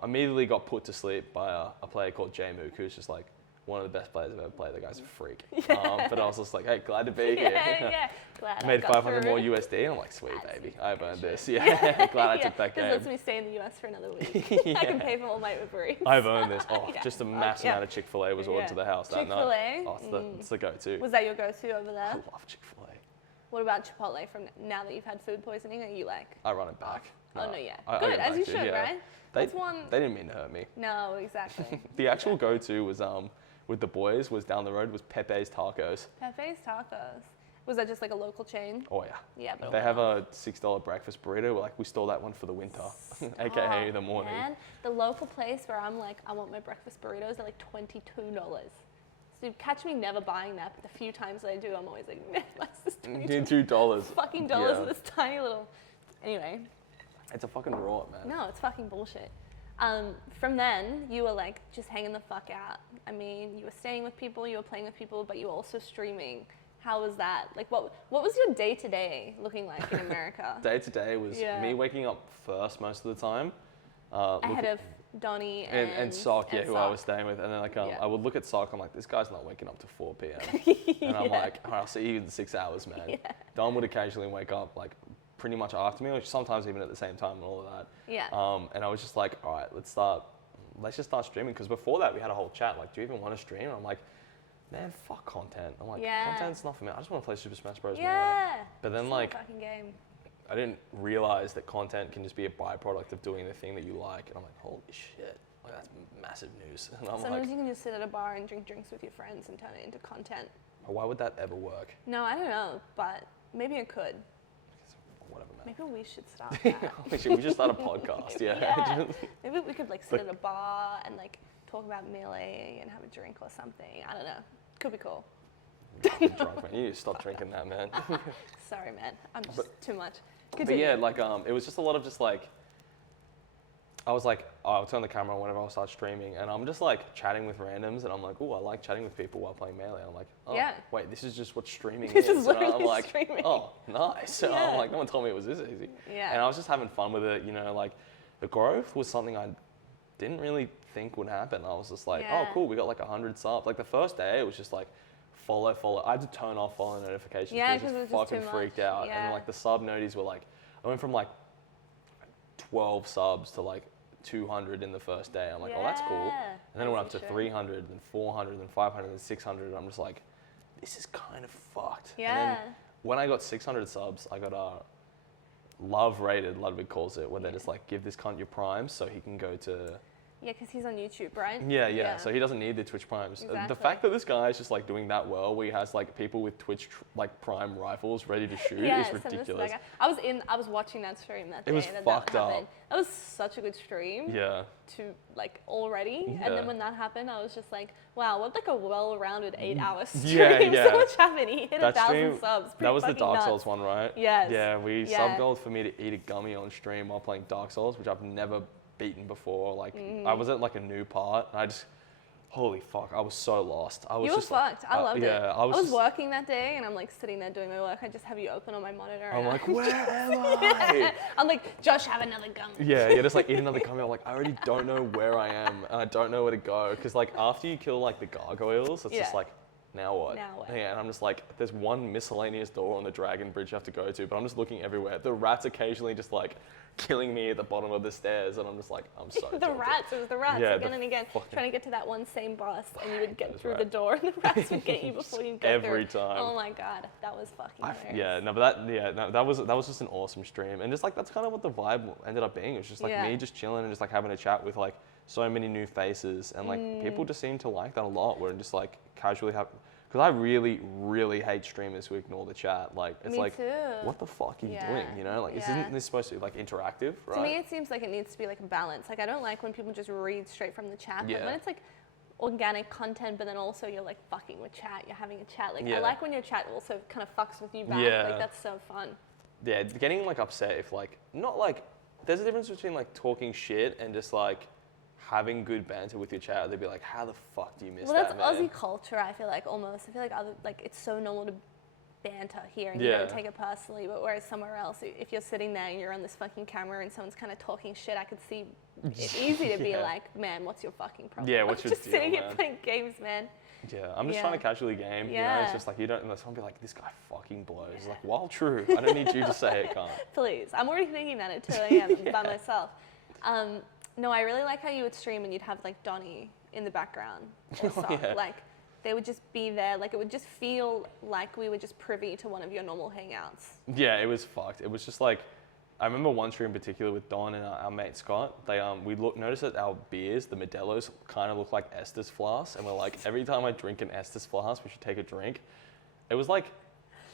Immediately got put to sleep by a player called J-Mook, who's just like one of the best players I've ever played. The guy's a freak. But I was just like, hey, glad to be here. Glad made 500 more USD. I'm like, sweet, baby. I've earned this. Glad I took that game. It lets me stay in the US for another week. I can pay for all my Uber Eats. I've earned this. Oh, just a massive amount of Chick-fil-A was ordered to the house that night. Chick-fil-A? Oh, it's the go-to. Was that your go-to over there? I love Chick-fil-A. What about Chipotle from now that you've had food poisoning? Are you like... I run it back. Oh, no, good, as you should, right? They didn't mean to hurt me. No, exactly. The actual go-to was with the boys was down the road was Pepe's Tacos. Pepe's Tacos. Was that just like a local chain? Oh yeah. Yeah, but they have a $6 breakfast burrito. Like we stole that one for the winter, aka the morning. Man, the local place where I'm like, I want my breakfast burritos are like $22. So you catch me never buying that, but the few times that I do, I'm always like, man, what's this $22? Fucking dollars for this tiny little. Anyway. It's a fucking rot, man. No, it's fucking bullshit. From then, you were like just hanging the fuck out. I mean, you were staying with people, you were playing with people, but you were also streaming. How was that? Like, what was your day-to-day looking like in America? Day-to-day was me waking up first most of the time. Ahead of Donnie and Sock, who I was staying with. And then like, I would look at Sock, I'm like, this guy's not waking up to 4 p.m. And I'm like, all right, I'll see you in 6 hours, man. Don would occasionally wake up like pretty much after me, or sometimes even at the same time and all of that. And I was just like, all right, let's just start streaming. Because before that, we had a whole chat, like, do you even want to stream? And I'm like, man, fuck content. I'm like, content's not for me. I just want to play Super Smash Bros. Melee. But then like, I didn't realize that content can just be a byproduct of doing the thing that you like. And I'm like, holy shit, like that's massive news. And I'm Sometimes like, you can just sit at a bar and drink drinks with your friends and turn it into content. why would that ever work? No, I don't know, but maybe it could. Whatever, man. Maybe we should start that. we should start a podcast, yeah. Yeah. Maybe we could like sit at a bar and like talk about Melee and have a drink or something. I don't know. Could be cool. I'm drunk, man. You need to stop drinking that, man. Sorry, man. I'm just too much. But Continue. yeah, like it was just a lot of just like, I was like, I'll turn the camera on whenever I'll start streaming, and I'm just like chatting with randoms, and I'm like, oh, I like chatting with people while playing Melee. I'm like, oh, Yeah. wait, this is just what streaming This is. is And I'm literally like, streaming. oh, nice. And Yeah. I'm like, no one told me it was this easy. Yeah. And I was just having fun with it, you know, like the growth was something I didn't really think would happen. I was just like, oh, Yeah. cool, we got like 100 subs. Like the first day, it was just like, follow. I had to turn off follow notifications Yeah, because I 'cause it was was just fucking too freaked much. out. Yeah. And like the sub noties were like, I went from like 12 subs to like 200 in the first day. I'm like, oh, that's cool. Yeah, And then it went up as to you should. 300, then 400, then 500, then 600. And I'm just like, this is kind of fucked. And Yeah. then when I got 600 subs, I got love rated, Ludwig calls it, where they just like give this cunt your primes so he can go to. Yeah, because he's on YouTube, right? Yeah. So he doesn't need the Twitch primes. The Exactly. fact that this guy is just like doing that well, where he has like people with Twitch like prime rifles ready to shoot, Yeah, is send this to that ridiculous. guy. I was watching that stream that day. It was that fucked up. happened. That was such a good stream. Yeah. To like already, Yeah. and then when that happened, I was just like, wow, what like a well-rounded 8-hour stream. Yeah. So much happened. He hit That 1,000 stream- subs. That was the Pretty Dark fucking Souls nuts. one, right? Yes. Yeah, we Yeah. sub-goaled for me to eat a gummy on stream while playing Dark Souls, which I've never beaten before. Like, I was at like a new part, and I just, holy fuck, I was so lost. I was You were just fucked. I loved it. Yeah, I was just, working that day, and I'm like sitting there doing my work. I just have you open on my monitor. I'm and like, where am I? I'm like, Josh, have another gum. Yeah, just like eat another gummy. I'm like, I already don't know where I am, and I don't know where to go. Because like after you kill like the gargoyles, it's just Yeah. like, now what? Now what? Yeah, and I'm just like, there's one miscellaneous door on the dragon bridge you have to go to, but I'm just looking everywhere. The rats occasionally just like killing me at the bottom of the stairs, and I'm just like, I'm so The tilted. rats, it was the rats Yeah, again the and again, fucking- trying to get to that one same boss, and you would get That's through right. the door, and the rats would get you before you get Every through. time. Oh my god, that was fucking hilarious. Yeah, no, but that was just an awesome stream, and just like that's kind of what the vibe ended up being. It was just like Yeah. me just chilling and just like having a chat with like so many new faces, and like people just seem to like that a lot. We're just like casually have, because I really hate streamers who ignore the chat. Like it's Me like, too. what the fuck are you Yeah, doing? You know, like yeah. isn't this supposed to be like interactive, right? To me, it seems like it needs to be like a balance. Like I don't like when people just read straight from the chat, but Yeah. when it's like organic content, but then also you're like fucking with chat, you're having a chat. Like Yeah. I like when your chat also kind of fucks with you back. Yeah. Like that's so fun. Yeah, getting like upset if like not like there's a difference between like talking shit and just like having good banter with your chat. They'd be like, how the fuck do you miss Well, that, that's man? Aussie culture. I feel like almost. I feel like it's so normal to banter here and Yeah. you don't take it personally. But whereas somewhere else, if you're sitting there and you're on this fucking camera and someone's kind of talking shit, I could see it's easy to be Yeah. like, man, what's your fucking problem? Yeah, what's I'm your just deal, sitting here man? playing games, man. Yeah, I'm just Yeah. trying to casually game. You know, Yeah. it's just like you don't. And someone be like, this guy fucking blows. It's like, well, true. I don't need you to say it, can't. Please, I'm already thinking that at 2 a.m. by myself. No, I really like how you would stream and you'd have like Donnie in the background or Oh, stuff. yeah. Like they would just be there. Like it would just feel like we were just privy to one of your normal hangouts. Yeah, it was fucked. It was just like, I remember one stream in particular with Don and our mate Scott. They noticed that our beers, the Modelo's, kind of look like Estes flasks, and we're like, every time I drink an Estes flask, we should take a drink. It was like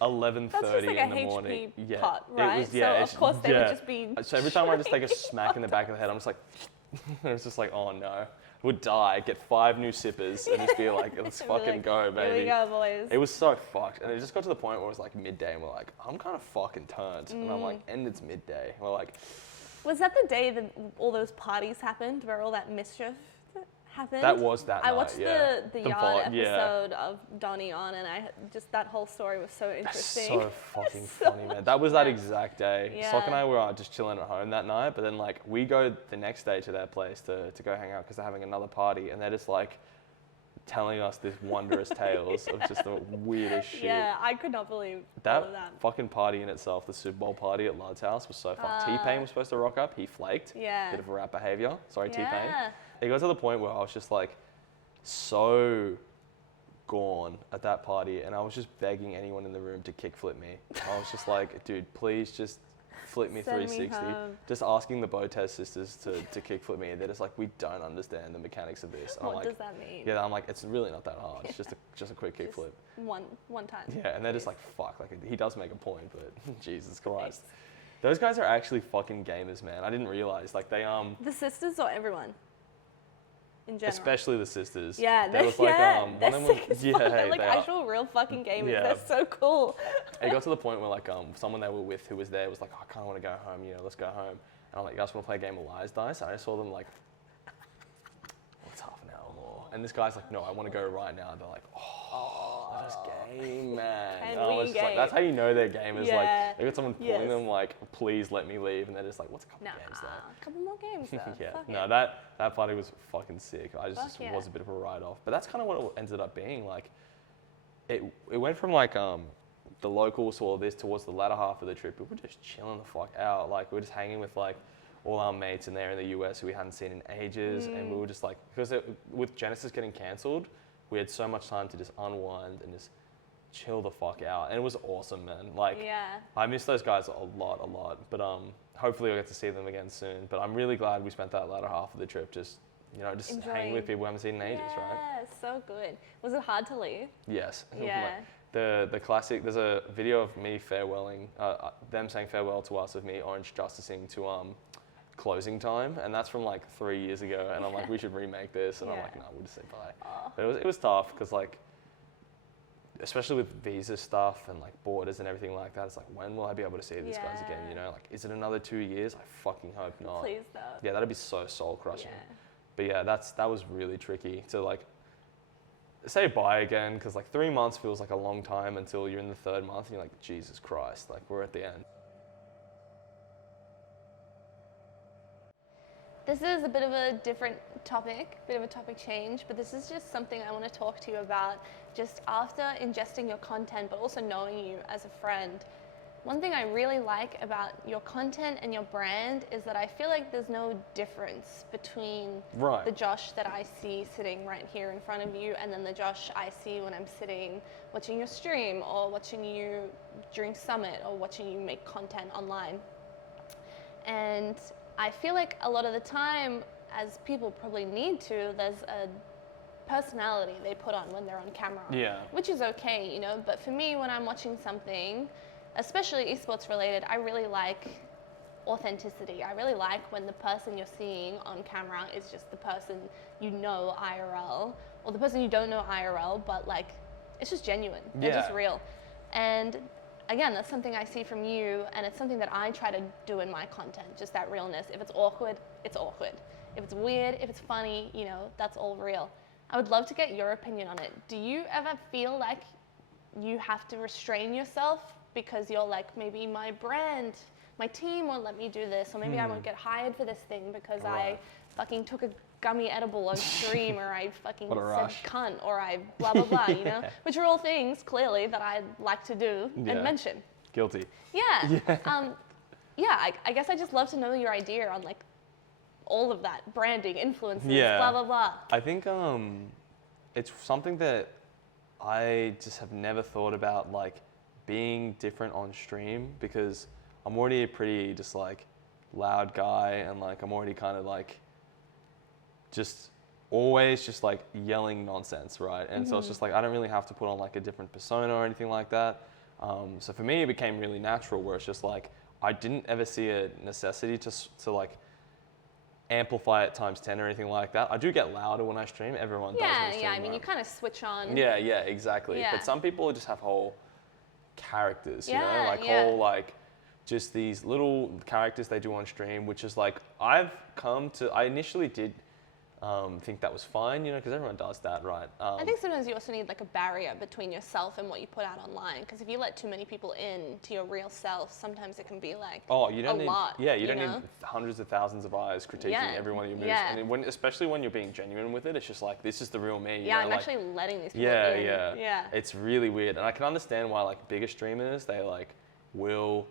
11:30 That's just like in a the morning. HP pot, right? It was, yeah, so it's- of course they yeah. would just be. So every time I just take a smack in the back of the head, I'm just like, it was just like, oh no, would die, get 5 new sippers, and just be like, let's Be fucking like, go, baby. Here we go, boys. It was so fucked, and it just got to the point where it was like midday, and we're like, I'm kind of fucking turned, and I'm like, and it's midday. And we're like, Was that the day that all those parties happened, where all that mischief happened? that was that I night, watched yeah. the The Yarn VOD, yeah. episode of Donnie on, and that whole story was so That's interesting. so fucking funny, man. That was that much. exact day. Yeah. Sock and I were just chilling at home that night, but then like we go the next day to their place to go hang out because they're having another party, and they're just like telling us this wondrous tales of just the weirdest shit. Yeah, I could not believe all That of that. fucking party in itself, the Super Bowl party at Lud's house, was so fun. T-Pain was supposed to rock up. He flaked. Yeah. Bit of a rat behavior. Sorry, T-Pain. Yeah. It got to the point where I was just like so gone at that party, and I was just begging anyone in the room to kickflip me. I was just like, dude, please just flip me Send me 360, home. just asking the Botez sisters to kickflip me. They're just like, we don't understand the mechanics of this. And What I'm does like, that mean? yeah, I'm like, it's really not that hard. It's just a quick kickflip. One time. Yeah, and they're just like, fuck, like he does make a point, but Jesus Christ. Those guys are actually fucking gamers, man. I didn't realize, like they The sisters or everyone? In general. especially the sisters. Yeah, there was like they're one of them sick as yeah, fuck. hey, They're like they are. actual real fucking gamers. Yeah. They're so cool. It got to the point where like someone they were with who was there was like, oh, I kind of want to go home, let's go home. And I'm like, you guys want to play a game of Lies Dice? And I saw them like, what's half an hour more? And this guy's like, no, I want to go right now. And they're like, oh, let us game, man. Can And I was we just like, game? that's how you know they're gamers. Yeah. Like, they got someone pulling Yes. them like, please let me leave. And they're just like, what's a couple Nah, games though? a couple more games though. Yeah, Fuck no, it. that party was fucking sick. I Fuck just yeah. was a bit of a write-off. But that's kind of what it ended up being. Like, it went from like the locals to all this towards the latter half of the trip. We were just chilling the fuck out. Like, we were just hanging with like all our mates in there in the US who we hadn't seen in ages. And we were just like, because with Genesis getting cancelled, we had so much time to just unwind and just chill the fuck out. And it was awesome, man. Like, Yeah. I miss those guys a lot. But hopefully I'll get to see them again soon. But I'm really glad we spent that latter half of the trip just hanging with people we haven't seen in ages, right? Yeah, so good. Was it hard to leave? Yes. Yeah. The classic, there's a video of me farewelling, them saying farewell to us, of me orange justicing to closing time. And that's from like 3 years ago. And I'm like, we should remake this. And I'm Yeah. like, no, we'll just say bye. Oh. But it was tough because like, especially with visa stuff and like borders and everything like that, it's like, when will I be able to see these guys again? Yeah. Like, is it another 2 years? I fucking hope not. Please though. Yeah, that'd be so soul crushing. Yeah. But yeah, that was really tricky to like say bye again, because like 3 months feels like a long time until you're in the third month and you're like, Jesus Christ, like we're at the end. This is a bit of a different topic, bit of a topic change, but this is just something I want to talk to you about just after ingesting your content, but also knowing you as a friend. One thing I really like about your content and your brand is that I feel like there's no difference between Right. the Josh that I see sitting right here in front of you and then the Josh I see when I'm sitting watching your stream or watching you during Summit or watching you make content online. And I feel like a lot of the time, as people probably need to, there's a personality they put on when they're on camera. Yeah. Which is okay, but for me, when I'm watching something, especially esports related, I really like authenticity. I really like when the person you're seeing on camera is just the person you know IRL, or the person you don't know IRL, but like, it's just genuine. They're just Yeah. real. And again, that's something I see from you, and it's something that I try to do in my content, just that realness. If it's awkward, it's awkward. If it's weird, if it's funny, that's all real. I would love to get your opinion on it. Do you ever feel like you have to restrain yourself because you're like, maybe my brand, my team won't let me do this, or maybe I won't get hired for this thing because Right. I fucking took a gummy edible on stream, or I fucking What a said rush. cunt, or I blah, blah, blah, Which are all things, clearly, that I'd like to do Yeah. and mention. Guilty. Yeah. I guess I just love to know your idea on like all of that, branding, influences, Yeah. blah, blah, blah. I think it's something that I just have never thought about, like being different on stream, because I'm already a pretty just like loud guy, and like I'm already kind of like just always just like yelling nonsense, right? And so it's just like I don't really have to put on like a different persona or anything like that. So for me, it became really natural, where it's just like I didn't ever see a necessity to like amplify it times 10 or anything like that. I do get louder when I stream. Everyone does. When they stream, I mean, right? you kind of switch on. Yeah, exactly. Yeah. But some people just have whole characters, you know, Yeah, like yeah. whole like just these little characters they do on stream, which is like I initially did think that was fine, because everyone does that, right? I think sometimes you also need like a barrier between yourself and what you put out online, because if you let too many people in to your real self, sometimes it can be like you don't a need, lot. you don't need hundreds of thousands of eyes critiquing Yeah, every one of your moves, yeah. and especially when you're being genuine with it, it's just like, this is the real me. Yeah, I'm like, actually letting these people Yeah, in. yeah. Yeah. It's really weird. And I can understand why like bigger streamers, they like will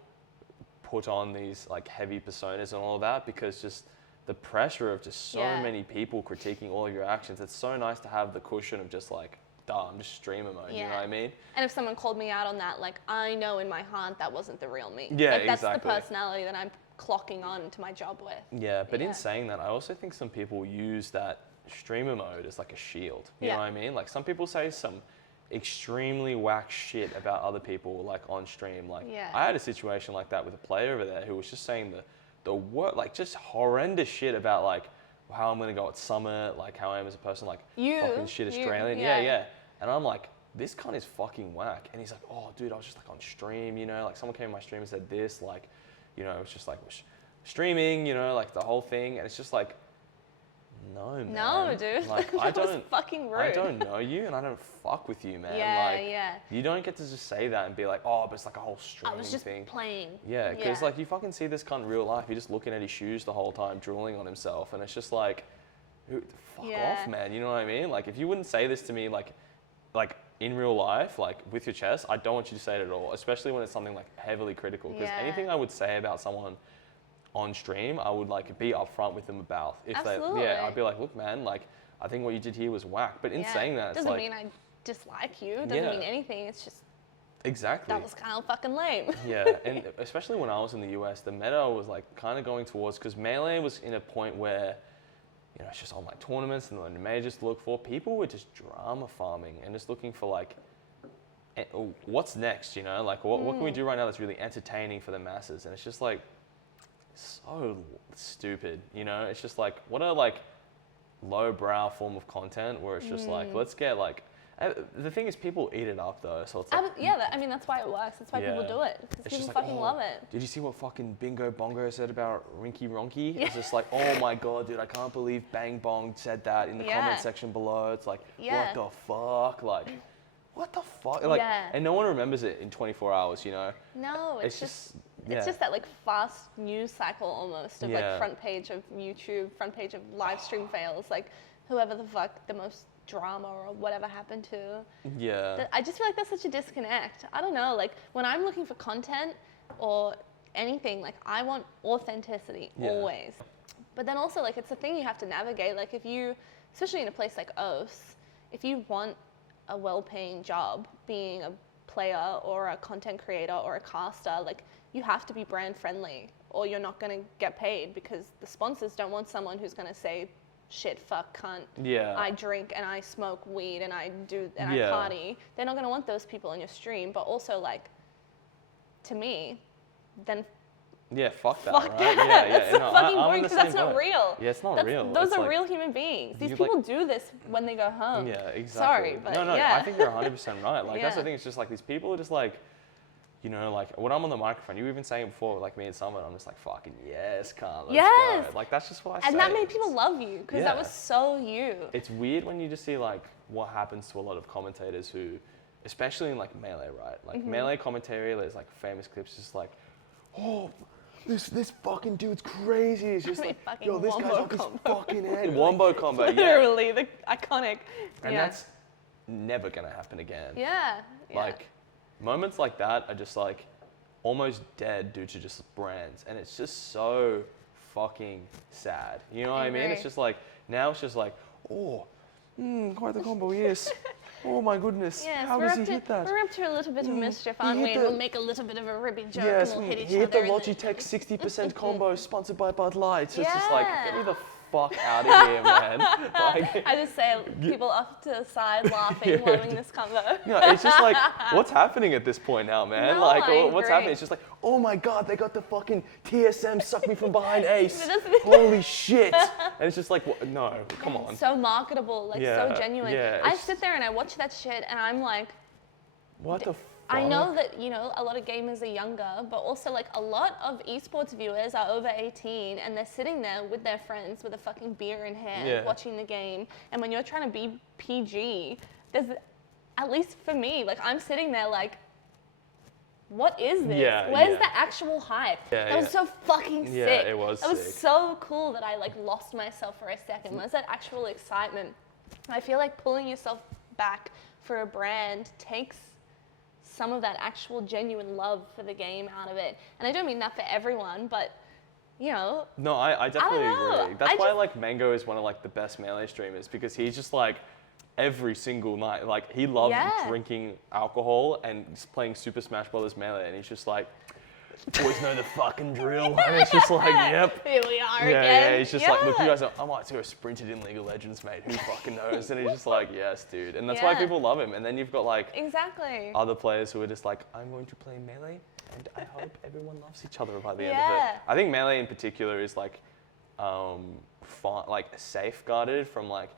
put on these like heavy personas and all of that, because just the pressure of just so Yeah. many people critiquing all of your actions, it's so nice to have the cushion of just like, duh, I'm just streamer mode, you know Yeah. what I mean? And if someone called me out on that, like, I know in my heart that wasn't the real me. Yeah, like, that's exactly. the personality that I'm clocking on to my job with. Yeah, but Yeah. in saying that, I also think some people use that streamer mode as like a shield. You Yeah. know what I mean? Like some people say some extremely whack shit about other people like on stream. Like Yeah. I had a situation like that with a player over there who was just saying the word, like just horrendous shit about like how I'm gonna go at Summit, like how I am as a person, like fucking shit Australian. Yeah. And I'm like, this cunt is fucking whack. And he's like, oh dude, I was just like on stream, you know, like someone came in my stream and said this, like, you know, it's just like streaming, you know, like the whole thing. And it's just like, no, man. No, dude. Like, that was fucking rude. I don't know you and I don't fuck with you, man. Yeah, like, yeah. You don't get to just say that and be like, oh, but it's like a whole streaming I was just thing. playing. Yeah, because like you fucking see this cunt in real life. You're just looking at his shoes the whole time, drooling on himself. And it's just like, fuck off, man. You know what I mean? Like, if you wouldn't say this to me, like in real life, like with your chest, I don't want you to say it at all, especially when it's something like heavily critical. Because anything I would say about someone on stream, I would like be upfront with them about. If Absolutely. I'd be like, look, man, like I think what you did here was whack. But in saying that, it's doesn't like, mean I dislike you. Doesn't mean anything. It's just exactly. that was kind of fucking lame. Yeah, and especially when I was in the US, the meta was like kind of going towards, because Melee was in a point where, you know, it's just on like tournaments and the majors to look for. People were just drama farming and just looking for like, what's next, you know? Like, what can we do right now that's really entertaining for the masses? And it's just like, so stupid, you know? It's just like, what a like lowbrow form of content where it's just like, let's get like, the thing is people eat it up though, so it's like... I mean, that's why it works. That's why people do it. Because people like, fucking love it. Did you see what fucking Bingo Bongo said about Rinky Ronky? It's just like, oh my God, dude, I can't believe Bang Bong said that in the comment section below. It's like, what the fuck? Like, what the fuck? Like, and no one remembers it in 24 hours, you know? No, it's just... It's just that like fast news cycle almost of like front page of YouTube, front page of live stream fails, like whoever the fuck the most drama or whatever happened to. Yeah. I just feel like that's such a disconnect. I don't know, like when I'm looking for content or anything, like I want authenticity always. But then also like it's a thing you have to navigate. Like if you, especially in a place like OS, if you want a well-paying job being a player or a content creator or a caster, like you have to be brand friendly or you're not going to get paid, because the sponsors don't want someone who's going to say shit, fuck, cunt, I drink and I smoke weed and I do and I party. They're not going to want those people on your stream. But also like, to me, then fuck that, right? That. That's so fucking boring, because that's not real. Yeah, it's not real. Those are like, real human beings. These people do this when they go home. Yeah, exactly. Sorry, but no, I think you're 100% right. Like that's the thing. It's just like these people are just like, you know, like when I'm on the microphone, you were even saying before, like me and Summer, I'm just like, fucking yes, can't. Let's go. Like that's just what I say. And that made people love you, because that was so you. It's weird when you just see like what happens to a lot of commentators who, especially in like Melee, right? Like Melee commentary, there's like famous clips just like, oh, this fucking dude's crazy. It's just like, yo, this guy's off his fucking head. Wombo combo, Literally, the iconic. And that's never gonna happen again. Yeah. Like, moments like that are just like almost dead due to just brands. And it's just so fucking sad. You know what I mean? It's just like, now it's just like, oh, quite the combo, yes. Oh my goodness, how does he hit that? We're up to a little bit of mischief, aren't we? We'll make a little bit of a ribby joke and we'll hit each he hit the other. Logitech 60% combo sponsored by Bud Light. So it's just like, get me the fuck out of here, man. Like, I just say people off to the side laughing, loving this combo. No, it's just like, what's happening at this point now, man? No, like, I what's agree. happening? It's just like, oh my God, they got the fucking TSM suck me from behind ace. Holy shit. And it's just like, no, come on. So marketable, like so genuine. Yeah, I sit there and I watch that shit and I'm like, what the fuck? I know that, you know, a lot of gamers are younger, but also like a lot of esports viewers are over 18 and they're sitting there with their friends with a fucking beer in hand watching the game. And when you're trying to be PG, there's, at least for me, like I'm sitting there like, what is this? Where's the actual hype? That was so fucking sick. Yeah, it was That was so cool that I like lost myself for a second. Where's that actual excitement? I feel like pulling yourself back for a brand takes some of that actual genuine love for the game out of it. And I don't mean that for everyone, but you know. No, I definitely I don't know. agree. That's why like Mango is one of like the best Melee streamers, because he's just like every single night. Like, he loved Yeah. drinking alcohol and just playing Super Smash Brothers Melee, and he's just like, boys know the fucking drill. And it's just like, yep. Here we are Yeah, again. yeah, he's just like, look, you guys, I might go sprinted in League of Legends, mate. Who fucking knows? And he's just like, yes, dude. And that's why Yeah. people love him. And then you've got like Exactly. other players who are just like, I'm going to play Melee, and I hope everyone loves each other by the end of Yeah. it. I think Melee in particular is like, like safeguarded from like,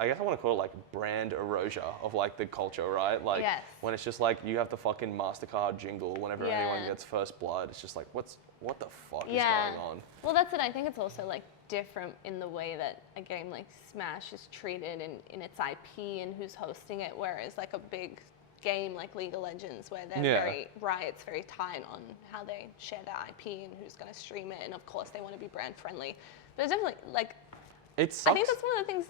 I guess I want to call it like brand erosion of like the culture, right? Like Yes. when it's just like you have the fucking MasterCard jingle whenever Yeah. anyone gets first blood. It's just like, what the fuck Yeah. is going on? Well, that's it. I think it's also like different in the way that a game like Smash is treated in its IP and who's hosting it, whereas like a big game like League of Legends, where they're Riot's very tight on how they share their IP and who's going to stream it, and of course they want to be brand friendly. But it's definitely like, It sucks. I think that's one of the things,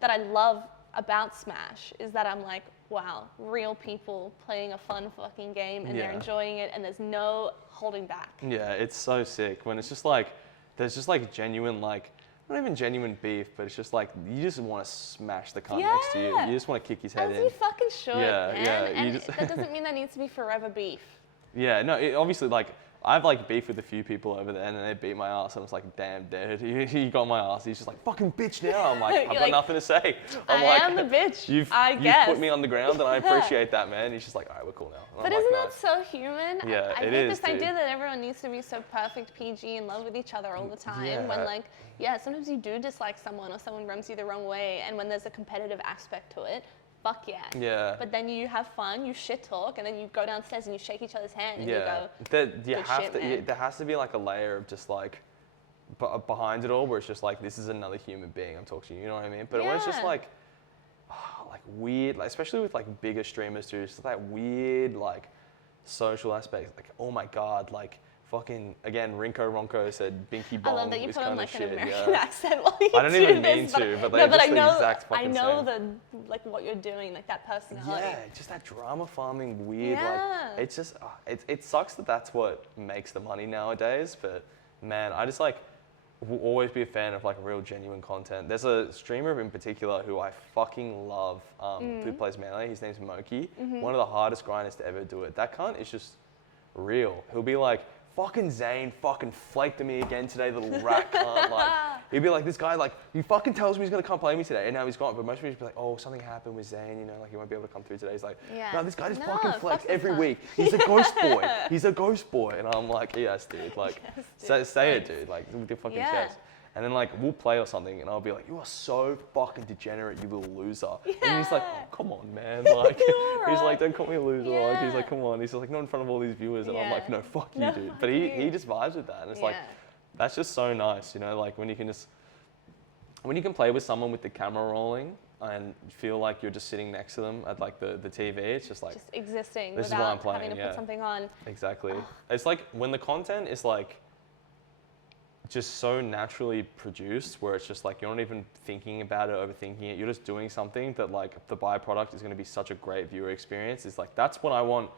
that I love about Smash is that I'm like, wow, real people playing a fun fucking game and they're Yeah. enjoying it and there's no holding back. Yeah, it's so sick when it's just like, there's just like genuine, like, not even genuine beef, but it's just like, you just want to smash the cunt next to you. Yeah. You just want to kick his head As in. you fucking should, Yeah, man. yeah, you And just- that doesn't mean there needs to be forever beef. Yeah, no, obviously, like, I've like beef with a few people over there and they beat my ass and I was like, damn, dude, he got my ass. He's just like, fucking bitch now. I'm like, I've You're got like, nothing to say. I'm I like, am the bitch, You've guess. put me on the ground and I appreciate that, man. He's just like, all right, we're cool now. And But I'm isn't like, that so human? Yeah, I it hate is, this idea dude. that everyone needs to be so perfect, PG, in love with each other all the time. Yeah. When like, sometimes you do dislike someone or someone rubs you the wrong way, and when there's a competitive aspect to it, fuck yeah. Yeah. But then you have fun, you shit talk, and then you go downstairs and you shake each other's hand and you go, There man. there has to be like a layer of just like behind it all where it's just like, this is another human being I'm talking to, you know what I mean? But when it's just Yeah. like weird, like, especially with like bigger streamers too, just that weird like social aspect. Like, oh my god, like fucking again, Rinko Ronko said Binky Bong I love that you is put on kind like of an shit. American Yeah. accent while you I don't do even this, mean to, but no, they're but just I know, the exact I fucking know same. the like what you're doing, like that personality. Yeah, just that drama farming weird. Yeah. Like, it's just, it sucks that that's what makes the money nowadays. But man, I just like will always be a fan of like real genuine content. There's a streamer in particular who I fucking love, who plays Melee. His name's Moki. One of the hardest grinders to ever do it. That cunt is just real. He'll be like, fucking Zane fucking flaked at me again today, little rat cunt. Like, he'd be like, this guy, like, he fucking tells me he's gonna come play me today, and now he's gone. But most people just be like, oh, something happened with Zane, you know, like he won't be able to come through today. He's like, Yeah. no, this guy just No, fucking fuck flakes the every cunt. week. He's a ghost boy. He's a ghost boy. And I'm like, yes, dude. Like, Yes, dude. say it, dude. Like, with your fucking Yeah. chest. And then like we'll play or something, and I'll be like, "You are so fucking degenerate, you little loser." And he's like, Yeah. "Oh, come on, man!" Like, he's You're like, "Don't call me a loser." Like, he's Yeah. like, "Come on." He's like, "Not in front of all these viewers," and I'm Yeah. like, "No, fuck you, No, dude." fuck But he you. just vibes with that, and it's like, Yeah. that's just so nice, you know. Like when you can play with someone with the camera rolling and feel like you're just sitting next to them at like the TV. It's just like Just existing This is without why I'm playing, having to yeah. put something on. exactly. It's like when the content is like just so naturally produced where it's just like you're not even thinking about it, overthinking it. You're just doing something that like the byproduct is going to be such a great viewer experience. It's like, that's what I want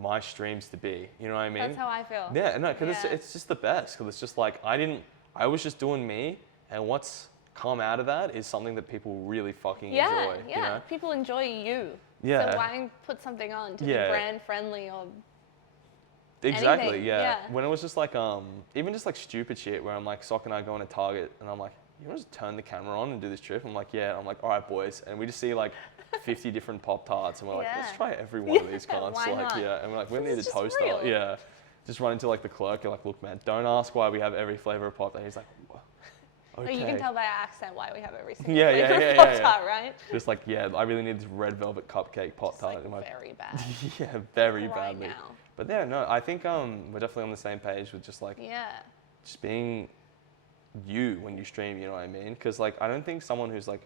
my streams to be. You know what I mean? That's how I feel. Yeah, no, because Yeah. it's just the best. Because it's just like, I was just doing me, and what's come out of that is something that people really fucking Yeah, enjoy. yeah. You know? People enjoy you. Yeah. So why put something on to Yeah. be brand friendly or Exactly, anything, yeah. yeah. When it was just like, even just like stupid shit where I'm like, Sock and I go on a Target, and I'm like, you want to just turn the camera on and do this trip? I'm like, yeah. I'm like, all right, boys. And we just see like 50 different Pop-Tarts, and we're like, let's Yeah. try every one of these Yeah, cunts. why Like, not? yeah. And we're like, we This need a is just toaster. real. Yeah. Just run into like the clerk and like, look, man, don't ask why we have every flavor of Pop-Tart. He's like, okay. you can tell by our accent why we have every single Yeah, yeah, flavor yeah, of yeah, yeah. Pop-Tart, right? Just like, yeah, I really need this red velvet cupcake It's Pop-Tart like in my very bad yeah, very right badly. now. But yeah, no, I think we're definitely on the same page with just like Yeah. just being you when you stream, you know what I mean? Because like I don't think someone who's like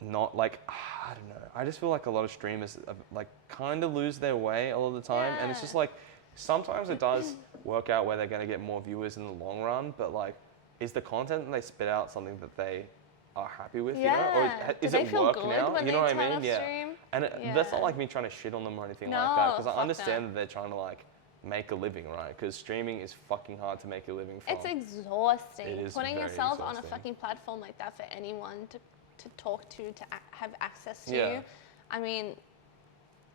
not like I don't know. I just feel like a lot of streamers like kind of lose their way a lot of the time, and it's just Yeah. like sometimes it does work out where they're going to get more viewers in the long run, but like is the content that they spit out something that they are happy with, you know? Or Yeah. is Do it they feel work good now? when You they know what I turn mean? off Yeah. stream? And that's not Yeah. like me trying to shit on them or anything No, like that, because I fuck understand no. that they're trying to like make a living, right? Because streaming is fucking hard to make a living from. It's exhausting. It is Putting very yourself on a exhausting. fucking platform like that for anyone to to talk to have access to Yeah. you. I mean,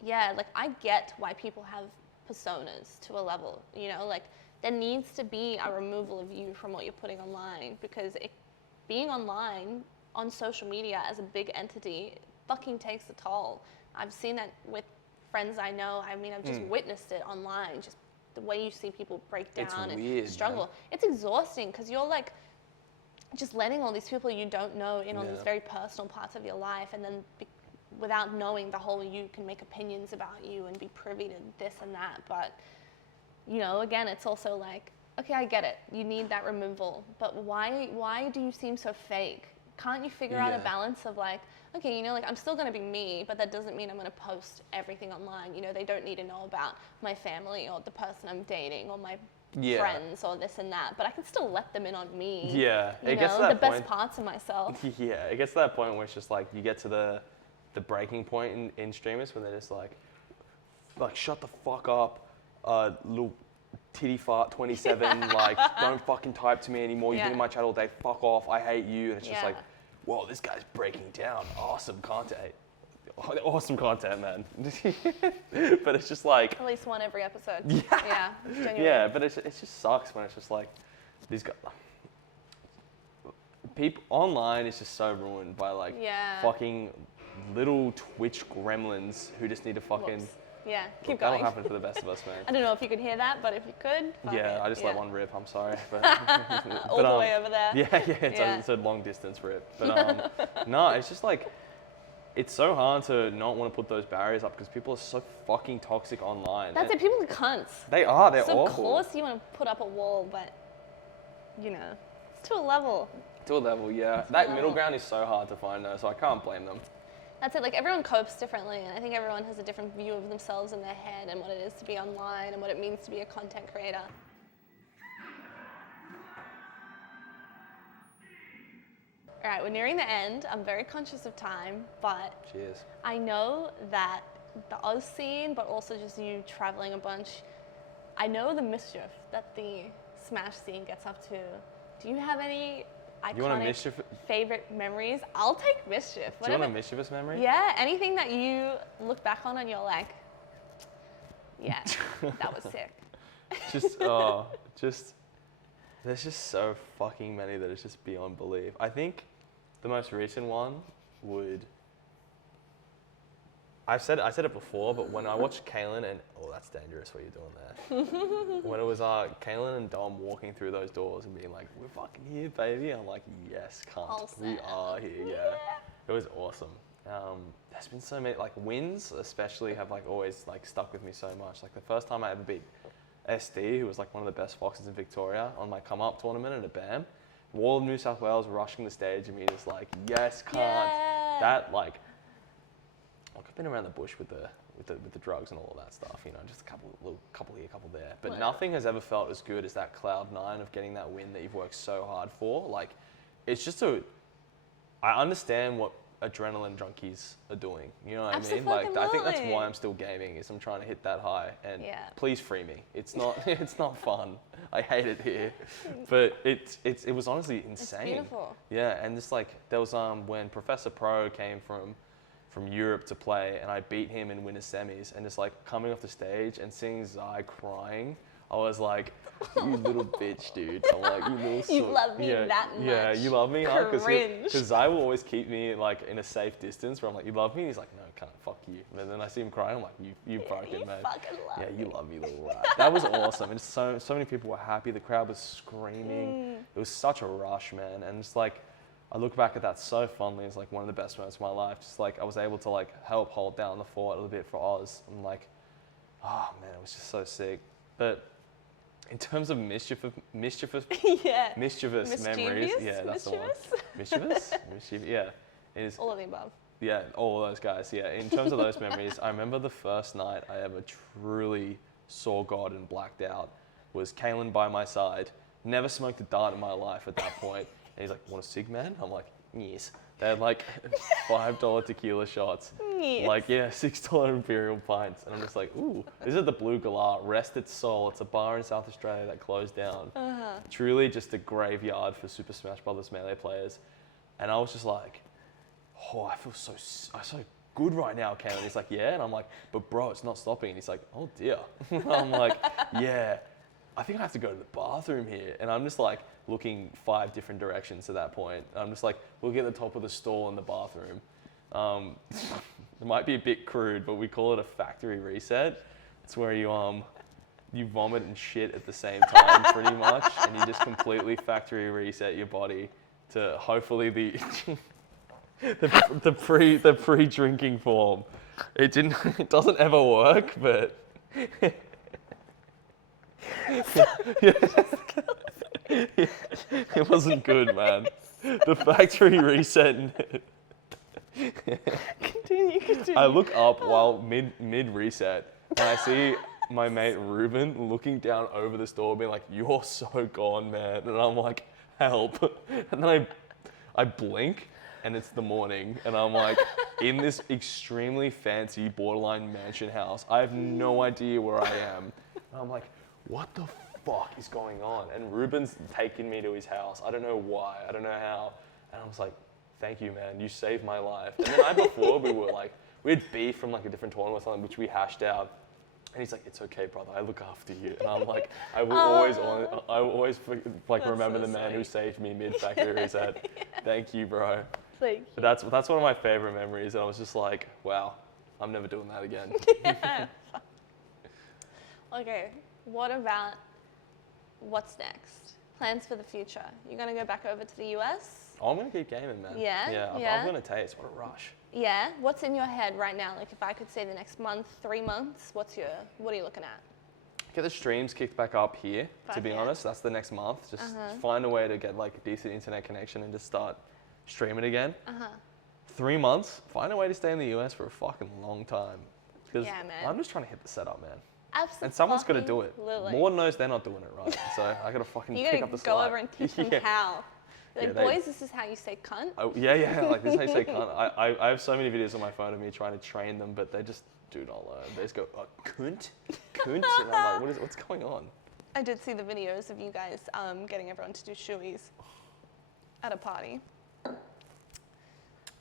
yeah, like I get why people have personas to a level, you know, like there needs to be a removal of you from what you're putting online, because being online on social media as a big entity fucking takes a toll. I've seen that with friends I know. I mean, I've just witnessed it online, just the way you see people break down and weird, struggle. man. It's exhausting because you're like just letting all these people you don't know in on these very personal parts of your life, and then without knowing the whole, you can make opinions about you and be privy to this and that. But, you know, again, it's also like, okay, I get it. You need that removal. But why do you seem so fake? Can't you figure out a balance of like, okay, you know, like I'm still going to be me, but that doesn't mean I'm going to post everything online. You know, they don't need to know about my family or the person I'm dating or my friends or this and that, but I can still let them in on me. Yeah, you it know, gets to that the best point. parts of myself. Yeah, it gets to that point where it's just like you get to the breaking point in streamers when they're just like shut the fuck up, little titty fart 27, like don't fucking type to me anymore. You've been in my chat all day. Fuck off. I hate you. And it's just like, whoa, this guy's breaking down. Awesome content. Awesome content, man. But it's just like At least one every episode. Yeah. Genuinely. Yeah, but it just sucks when it's just like these guys. People online is just so ruined by like fucking little Twitch gremlins who just need to fucking. Whoops. Yeah, keep That'll going. happen for the best of us, man. I don't know if you could hear that, but if you could. Yeah, I just let one rip. I'm sorry, but all the way over there. Yeah, it's a long distance rip. But no, it's just like it's so hard to not want to put those barriers up because people are so fucking toxic online. That's it. People are cunts. They are. They're so awful. Of course you want to put up a wall, but you know, it's to a level. To a level, yeah. That middle ground is so hard to find though, so I can't blame them. That's it. Like everyone copes differently, and I think everyone has a different view of themselves in their head and what it is to be online and what it means to be a content creator. All right, we're nearing the end. I'm very conscious of time, but Cheers. I know that the Oz scene, but also just you traveling a bunch, I know the mischief that the Smash scene gets up to. Do you have any iconic favorite memories? I'll take mischief. Do you want a mischievous memory? Yeah, anything that you look back on and you're like, yeah, that was sick. There's just so fucking many that it's just beyond belief. I think the most recent one would. I said it before, but when I watched Kaylin and that's dangerous what you're doing there. When it was Kaylin and Dom walking through those doors and being like, "We're fucking here, baby," I'm like, "Yes, cunt, we are here." Yeah, it was awesome. There's been so many like wins, especially have like always like stuck with me so much. Like the first time I ever beat SD, who was like one of the best foxes in Victoria, on my come up tournament at a BAM. All of New South Wales rushing the stage and me just like, "Yes, cunt." Yeah. That like. I've been around the bush with the drugs and all of that stuff, you know, just a couple here, couple there. But nothing has ever felt as good as that cloud nine of getting that win that you've worked so hard for. Like, it's just I understand what adrenaline junkies are doing. You know what I mean? Like, I think that's why I'm still gaming, is I'm trying to hit that high. And please free me. It's not fun. I hate it here. But it was honestly insane. It's beautiful. Yeah, and just like there was when Professor Pro came from Europe to play, and I beat him in winter semis, and just like coming off the stage and seeing Zai crying, I was like, "You little bitch, dude!" I'm like, "You little." You love me that much. Yeah, you love me, huh? Cringe. Because Zai will always keep me like in a safe distance where I'm like, "You love me?" And he's like, "No, can't. Fuck you." And then I see him crying. I'm like, "You broken, man." Fucking love me. You love me, little rat. That was awesome, and so many people were happy. The crowd was screaming. It was such a rush, man, and it's like. I look back at that so fondly as like one of the best moments of my life. Just like I was able to like help hold down the fort a little bit for Oz. I'm like, oh man, it was just so sick. But in terms of mischievous memories, yeah, that's the one. Mischievous, yeah, it is. All of the above. Yeah, all of those guys. Yeah, in terms of those memories, I remember the first night I ever truly saw God and blacked out was Kaylin by my side. Never smoked a dart in my life at that point. And he's like, "Want a cig, man?" I'm like, "Yes." They had like $5 tequila shots. Yes. Like, yeah, $6 Imperial pints. And I'm just like, ooh, this is the Blue Galah, Rest Its Soul. It's a bar in South Australia that closed down. Truly just a graveyard for Super Smash Brothers Melee players. And I was just like, oh, I feel so good right now, Cam. And he's like, yeah. And I'm like, but bro, it's not stopping. And he's like, oh dear. I'm like, yeah, I think I have to go to the bathroom here. And I'm just like looking 5 different directions at that point. I'm just like looking at the top of the stall in the bathroom. It might be a bit crude, but we call it a factory reset. It's where you vomit and shit at the same time, pretty much, and you just completely factory reset your body to hopefully the pre-drinking form. It doesn't ever work, but it wasn't good, man. The factory reset. Continue. I look up while mid reset, and I see my mate Ruben looking down over the store, being like, "You're so gone, man." And I'm like, "Help!" And then I blink, and it's the morning, and I'm like in this extremely fancy borderline mansion house. I have no idea where I am. And I'm like, "What the fuck is going on?" And Ruben's taking me to his house. I don't know why. I don't know how. And I was like, "Thank you, man. You saved my life." And the night before, we had beef from like a different tournament or something, which we hashed out. And he's like, "It's okay, brother. I look after you." And I'm like, I will always remember the man who saved me mid factory reset. Yeah. Thank you, bro. Thank you. But that's one of my favorite memories. And I was just like, wow, I'm never doing that again. Yeah. Okay. What's next? Plans for the future? You're gonna go back over to the US? Oh, I'm gonna keep gaming, man. Yeah. I'm gonna taste. What a rush. Yeah. What's in your head right now? Like, if I could say the next month, 3 months, what are you looking at? Get the streams kicked back up here. To be honest, that's the next month. Just find a way to get like a decent internet connection and just start streaming again. 3 months. Find a way to stay in the US for a fucking long time. Because I'm just trying to hit the setup, man. Absolutely. And someone's got to do it. Lord knows they're not doing it right. So I got to fucking pick up the slack. You got to go over and teach them how. Like, boys, this is how you say cunt. Yeah, like this is how you say cunt. I have so many videos on my phone of me trying to train them, but they just do not learn. They just go, cunt. And I'm like, what's going on? I did see the videos of you guys getting everyone to do shoeies at a party.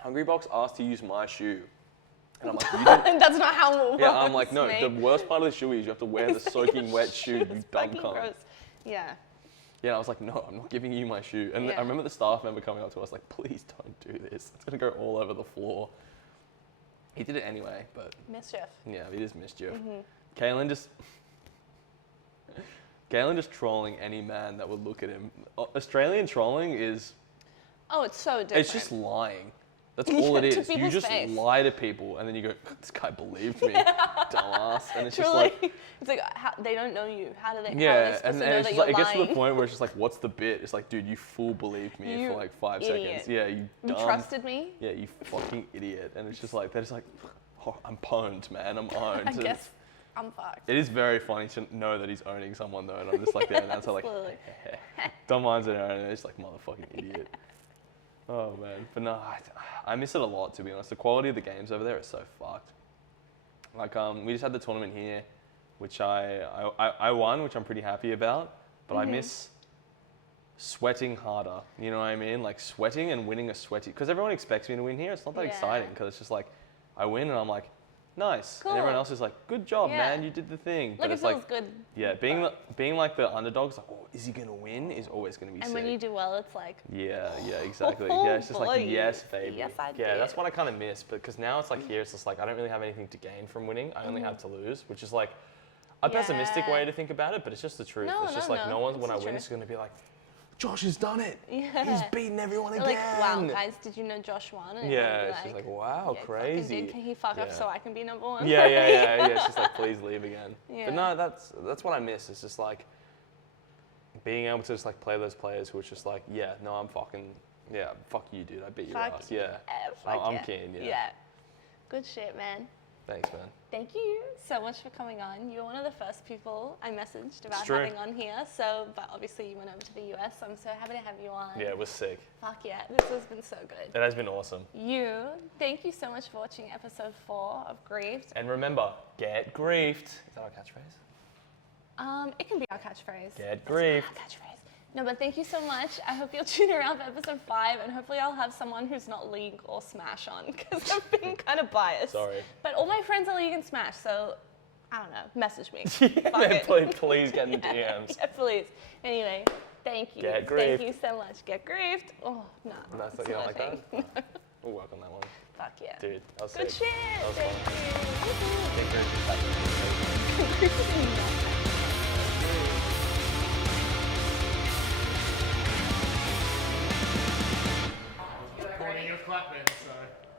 Hungrybox asked to use my shoe. And I'm like, you didn't. That's not how it works. Yeah, I'm like, no, the worst part of the shoe is you have to wear the soaking wet shoe, you dumb cunt. Gross. Yeah. Yeah, I was like, no, I'm not giving you my shoe. And I remember the staff member coming up to us like, please don't do this. It's going to go all over the floor. He did it anyway, but... Mischief. Yeah, it is mischief. Kaylin just trolling any man that would look at him. Australian trolling is... Oh, it's so different. It's just lying. That's all it is. You just lie to people and then you go, this guy believed me, dumbass. And it's just like... It's like, they don't know you. How do they Yeah, and it's just like, it gets to the point where it's just like, what's the bit? It's like, dude, you fool believed me for like 5 seconds. Yeah, you dumb. You trusted me? Yeah, you fucking idiot. And it's just like, they're just like, oh, I'm pwned, man, I'm owned. I guess I'm fucked. It is very funny to know that he's owning someone though, and I'm just like there, and that's like, dumb minds are and it's like, motherfucking idiot. Oh man, but no, I miss it a lot, to be honest. The quality of the games over there is so fucked. Like, we just had the tournament here, which I won, which I'm pretty happy about, but I miss sweating harder. You know what I mean? Like sweating and winning a sweaty, because everyone expects me to win here. It's not that exciting, because it's just like, I win and I'm like, nice. Cool. And everyone else is like, good job, man, you did the thing. Like, it feels good. Yeah, being like the underdogs, like, oh, is he going to win? Is always going to be sick. And when you do well, it's like... Yeah, exactly. Yeah, it's just like, yes, baby. Yes, I did. Yeah, that's what I kind of miss. Because now it's like here, it's just like, I don't really have anything to gain from winning. I only have to lose, which is like a pessimistic way to think about it, but it's just the truth. It's just like, no one, when I win, is going to be like, Josh has done it. Yeah. He's beaten everyone again. Like, wow, guys, did you know Joshman? And yeah, she's like, wow, crazy. Can he fuck up so I can be number one? Yeah. It's just like, please leave again. Yeah. But no, that's what I miss. It's just like being able to just like play those players who are just like, yeah, no, I'm fucking, yeah, fuck you, dude. I beat your ass. Yeah. I'm keen. Yeah. Good shit, man. Thanks, man. Thank you so much for coming on. You're one of the first people I messaged about having on here. So, but obviously you went over to the US, so I'm so happy to have you on. Yeah, it was sick. Fuck yeah, this has been so good. It has been awesome. Thank you so much for watching episode 4 of Griefed. And remember, get griefed. Is that our catchphrase? It can be our catchphrase. Get griefed. Our catchphrase. No, but thank you so much. I hope you'll tune around for episode 5, and hopefully I'll have someone who's not League or Smash on, because I've been kind of biased. Sorry. But all my friends are League and Smash, so I don't know. Message me. Please get in the DMs. Yeah, please. Anyway, thank you. Get griefed. Thank you so much. Get griefed. Oh, no. That's it's you don't not like a thing. that? We'll work on that one. Fuck yeah. Dude, that was Good sick. shit. That was Thank fun. you. Woohoo. You're clapping, so.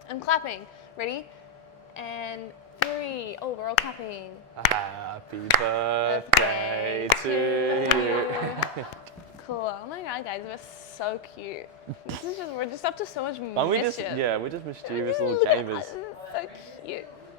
I'm clapping. Ready? And 3. Oh, we're all clapping. Happy birthday to you. Cool. Oh my god, guys, we're so cute. We're just up to so much Aren't we mischief. we're just mischievous little Look at gamers. us, so cute.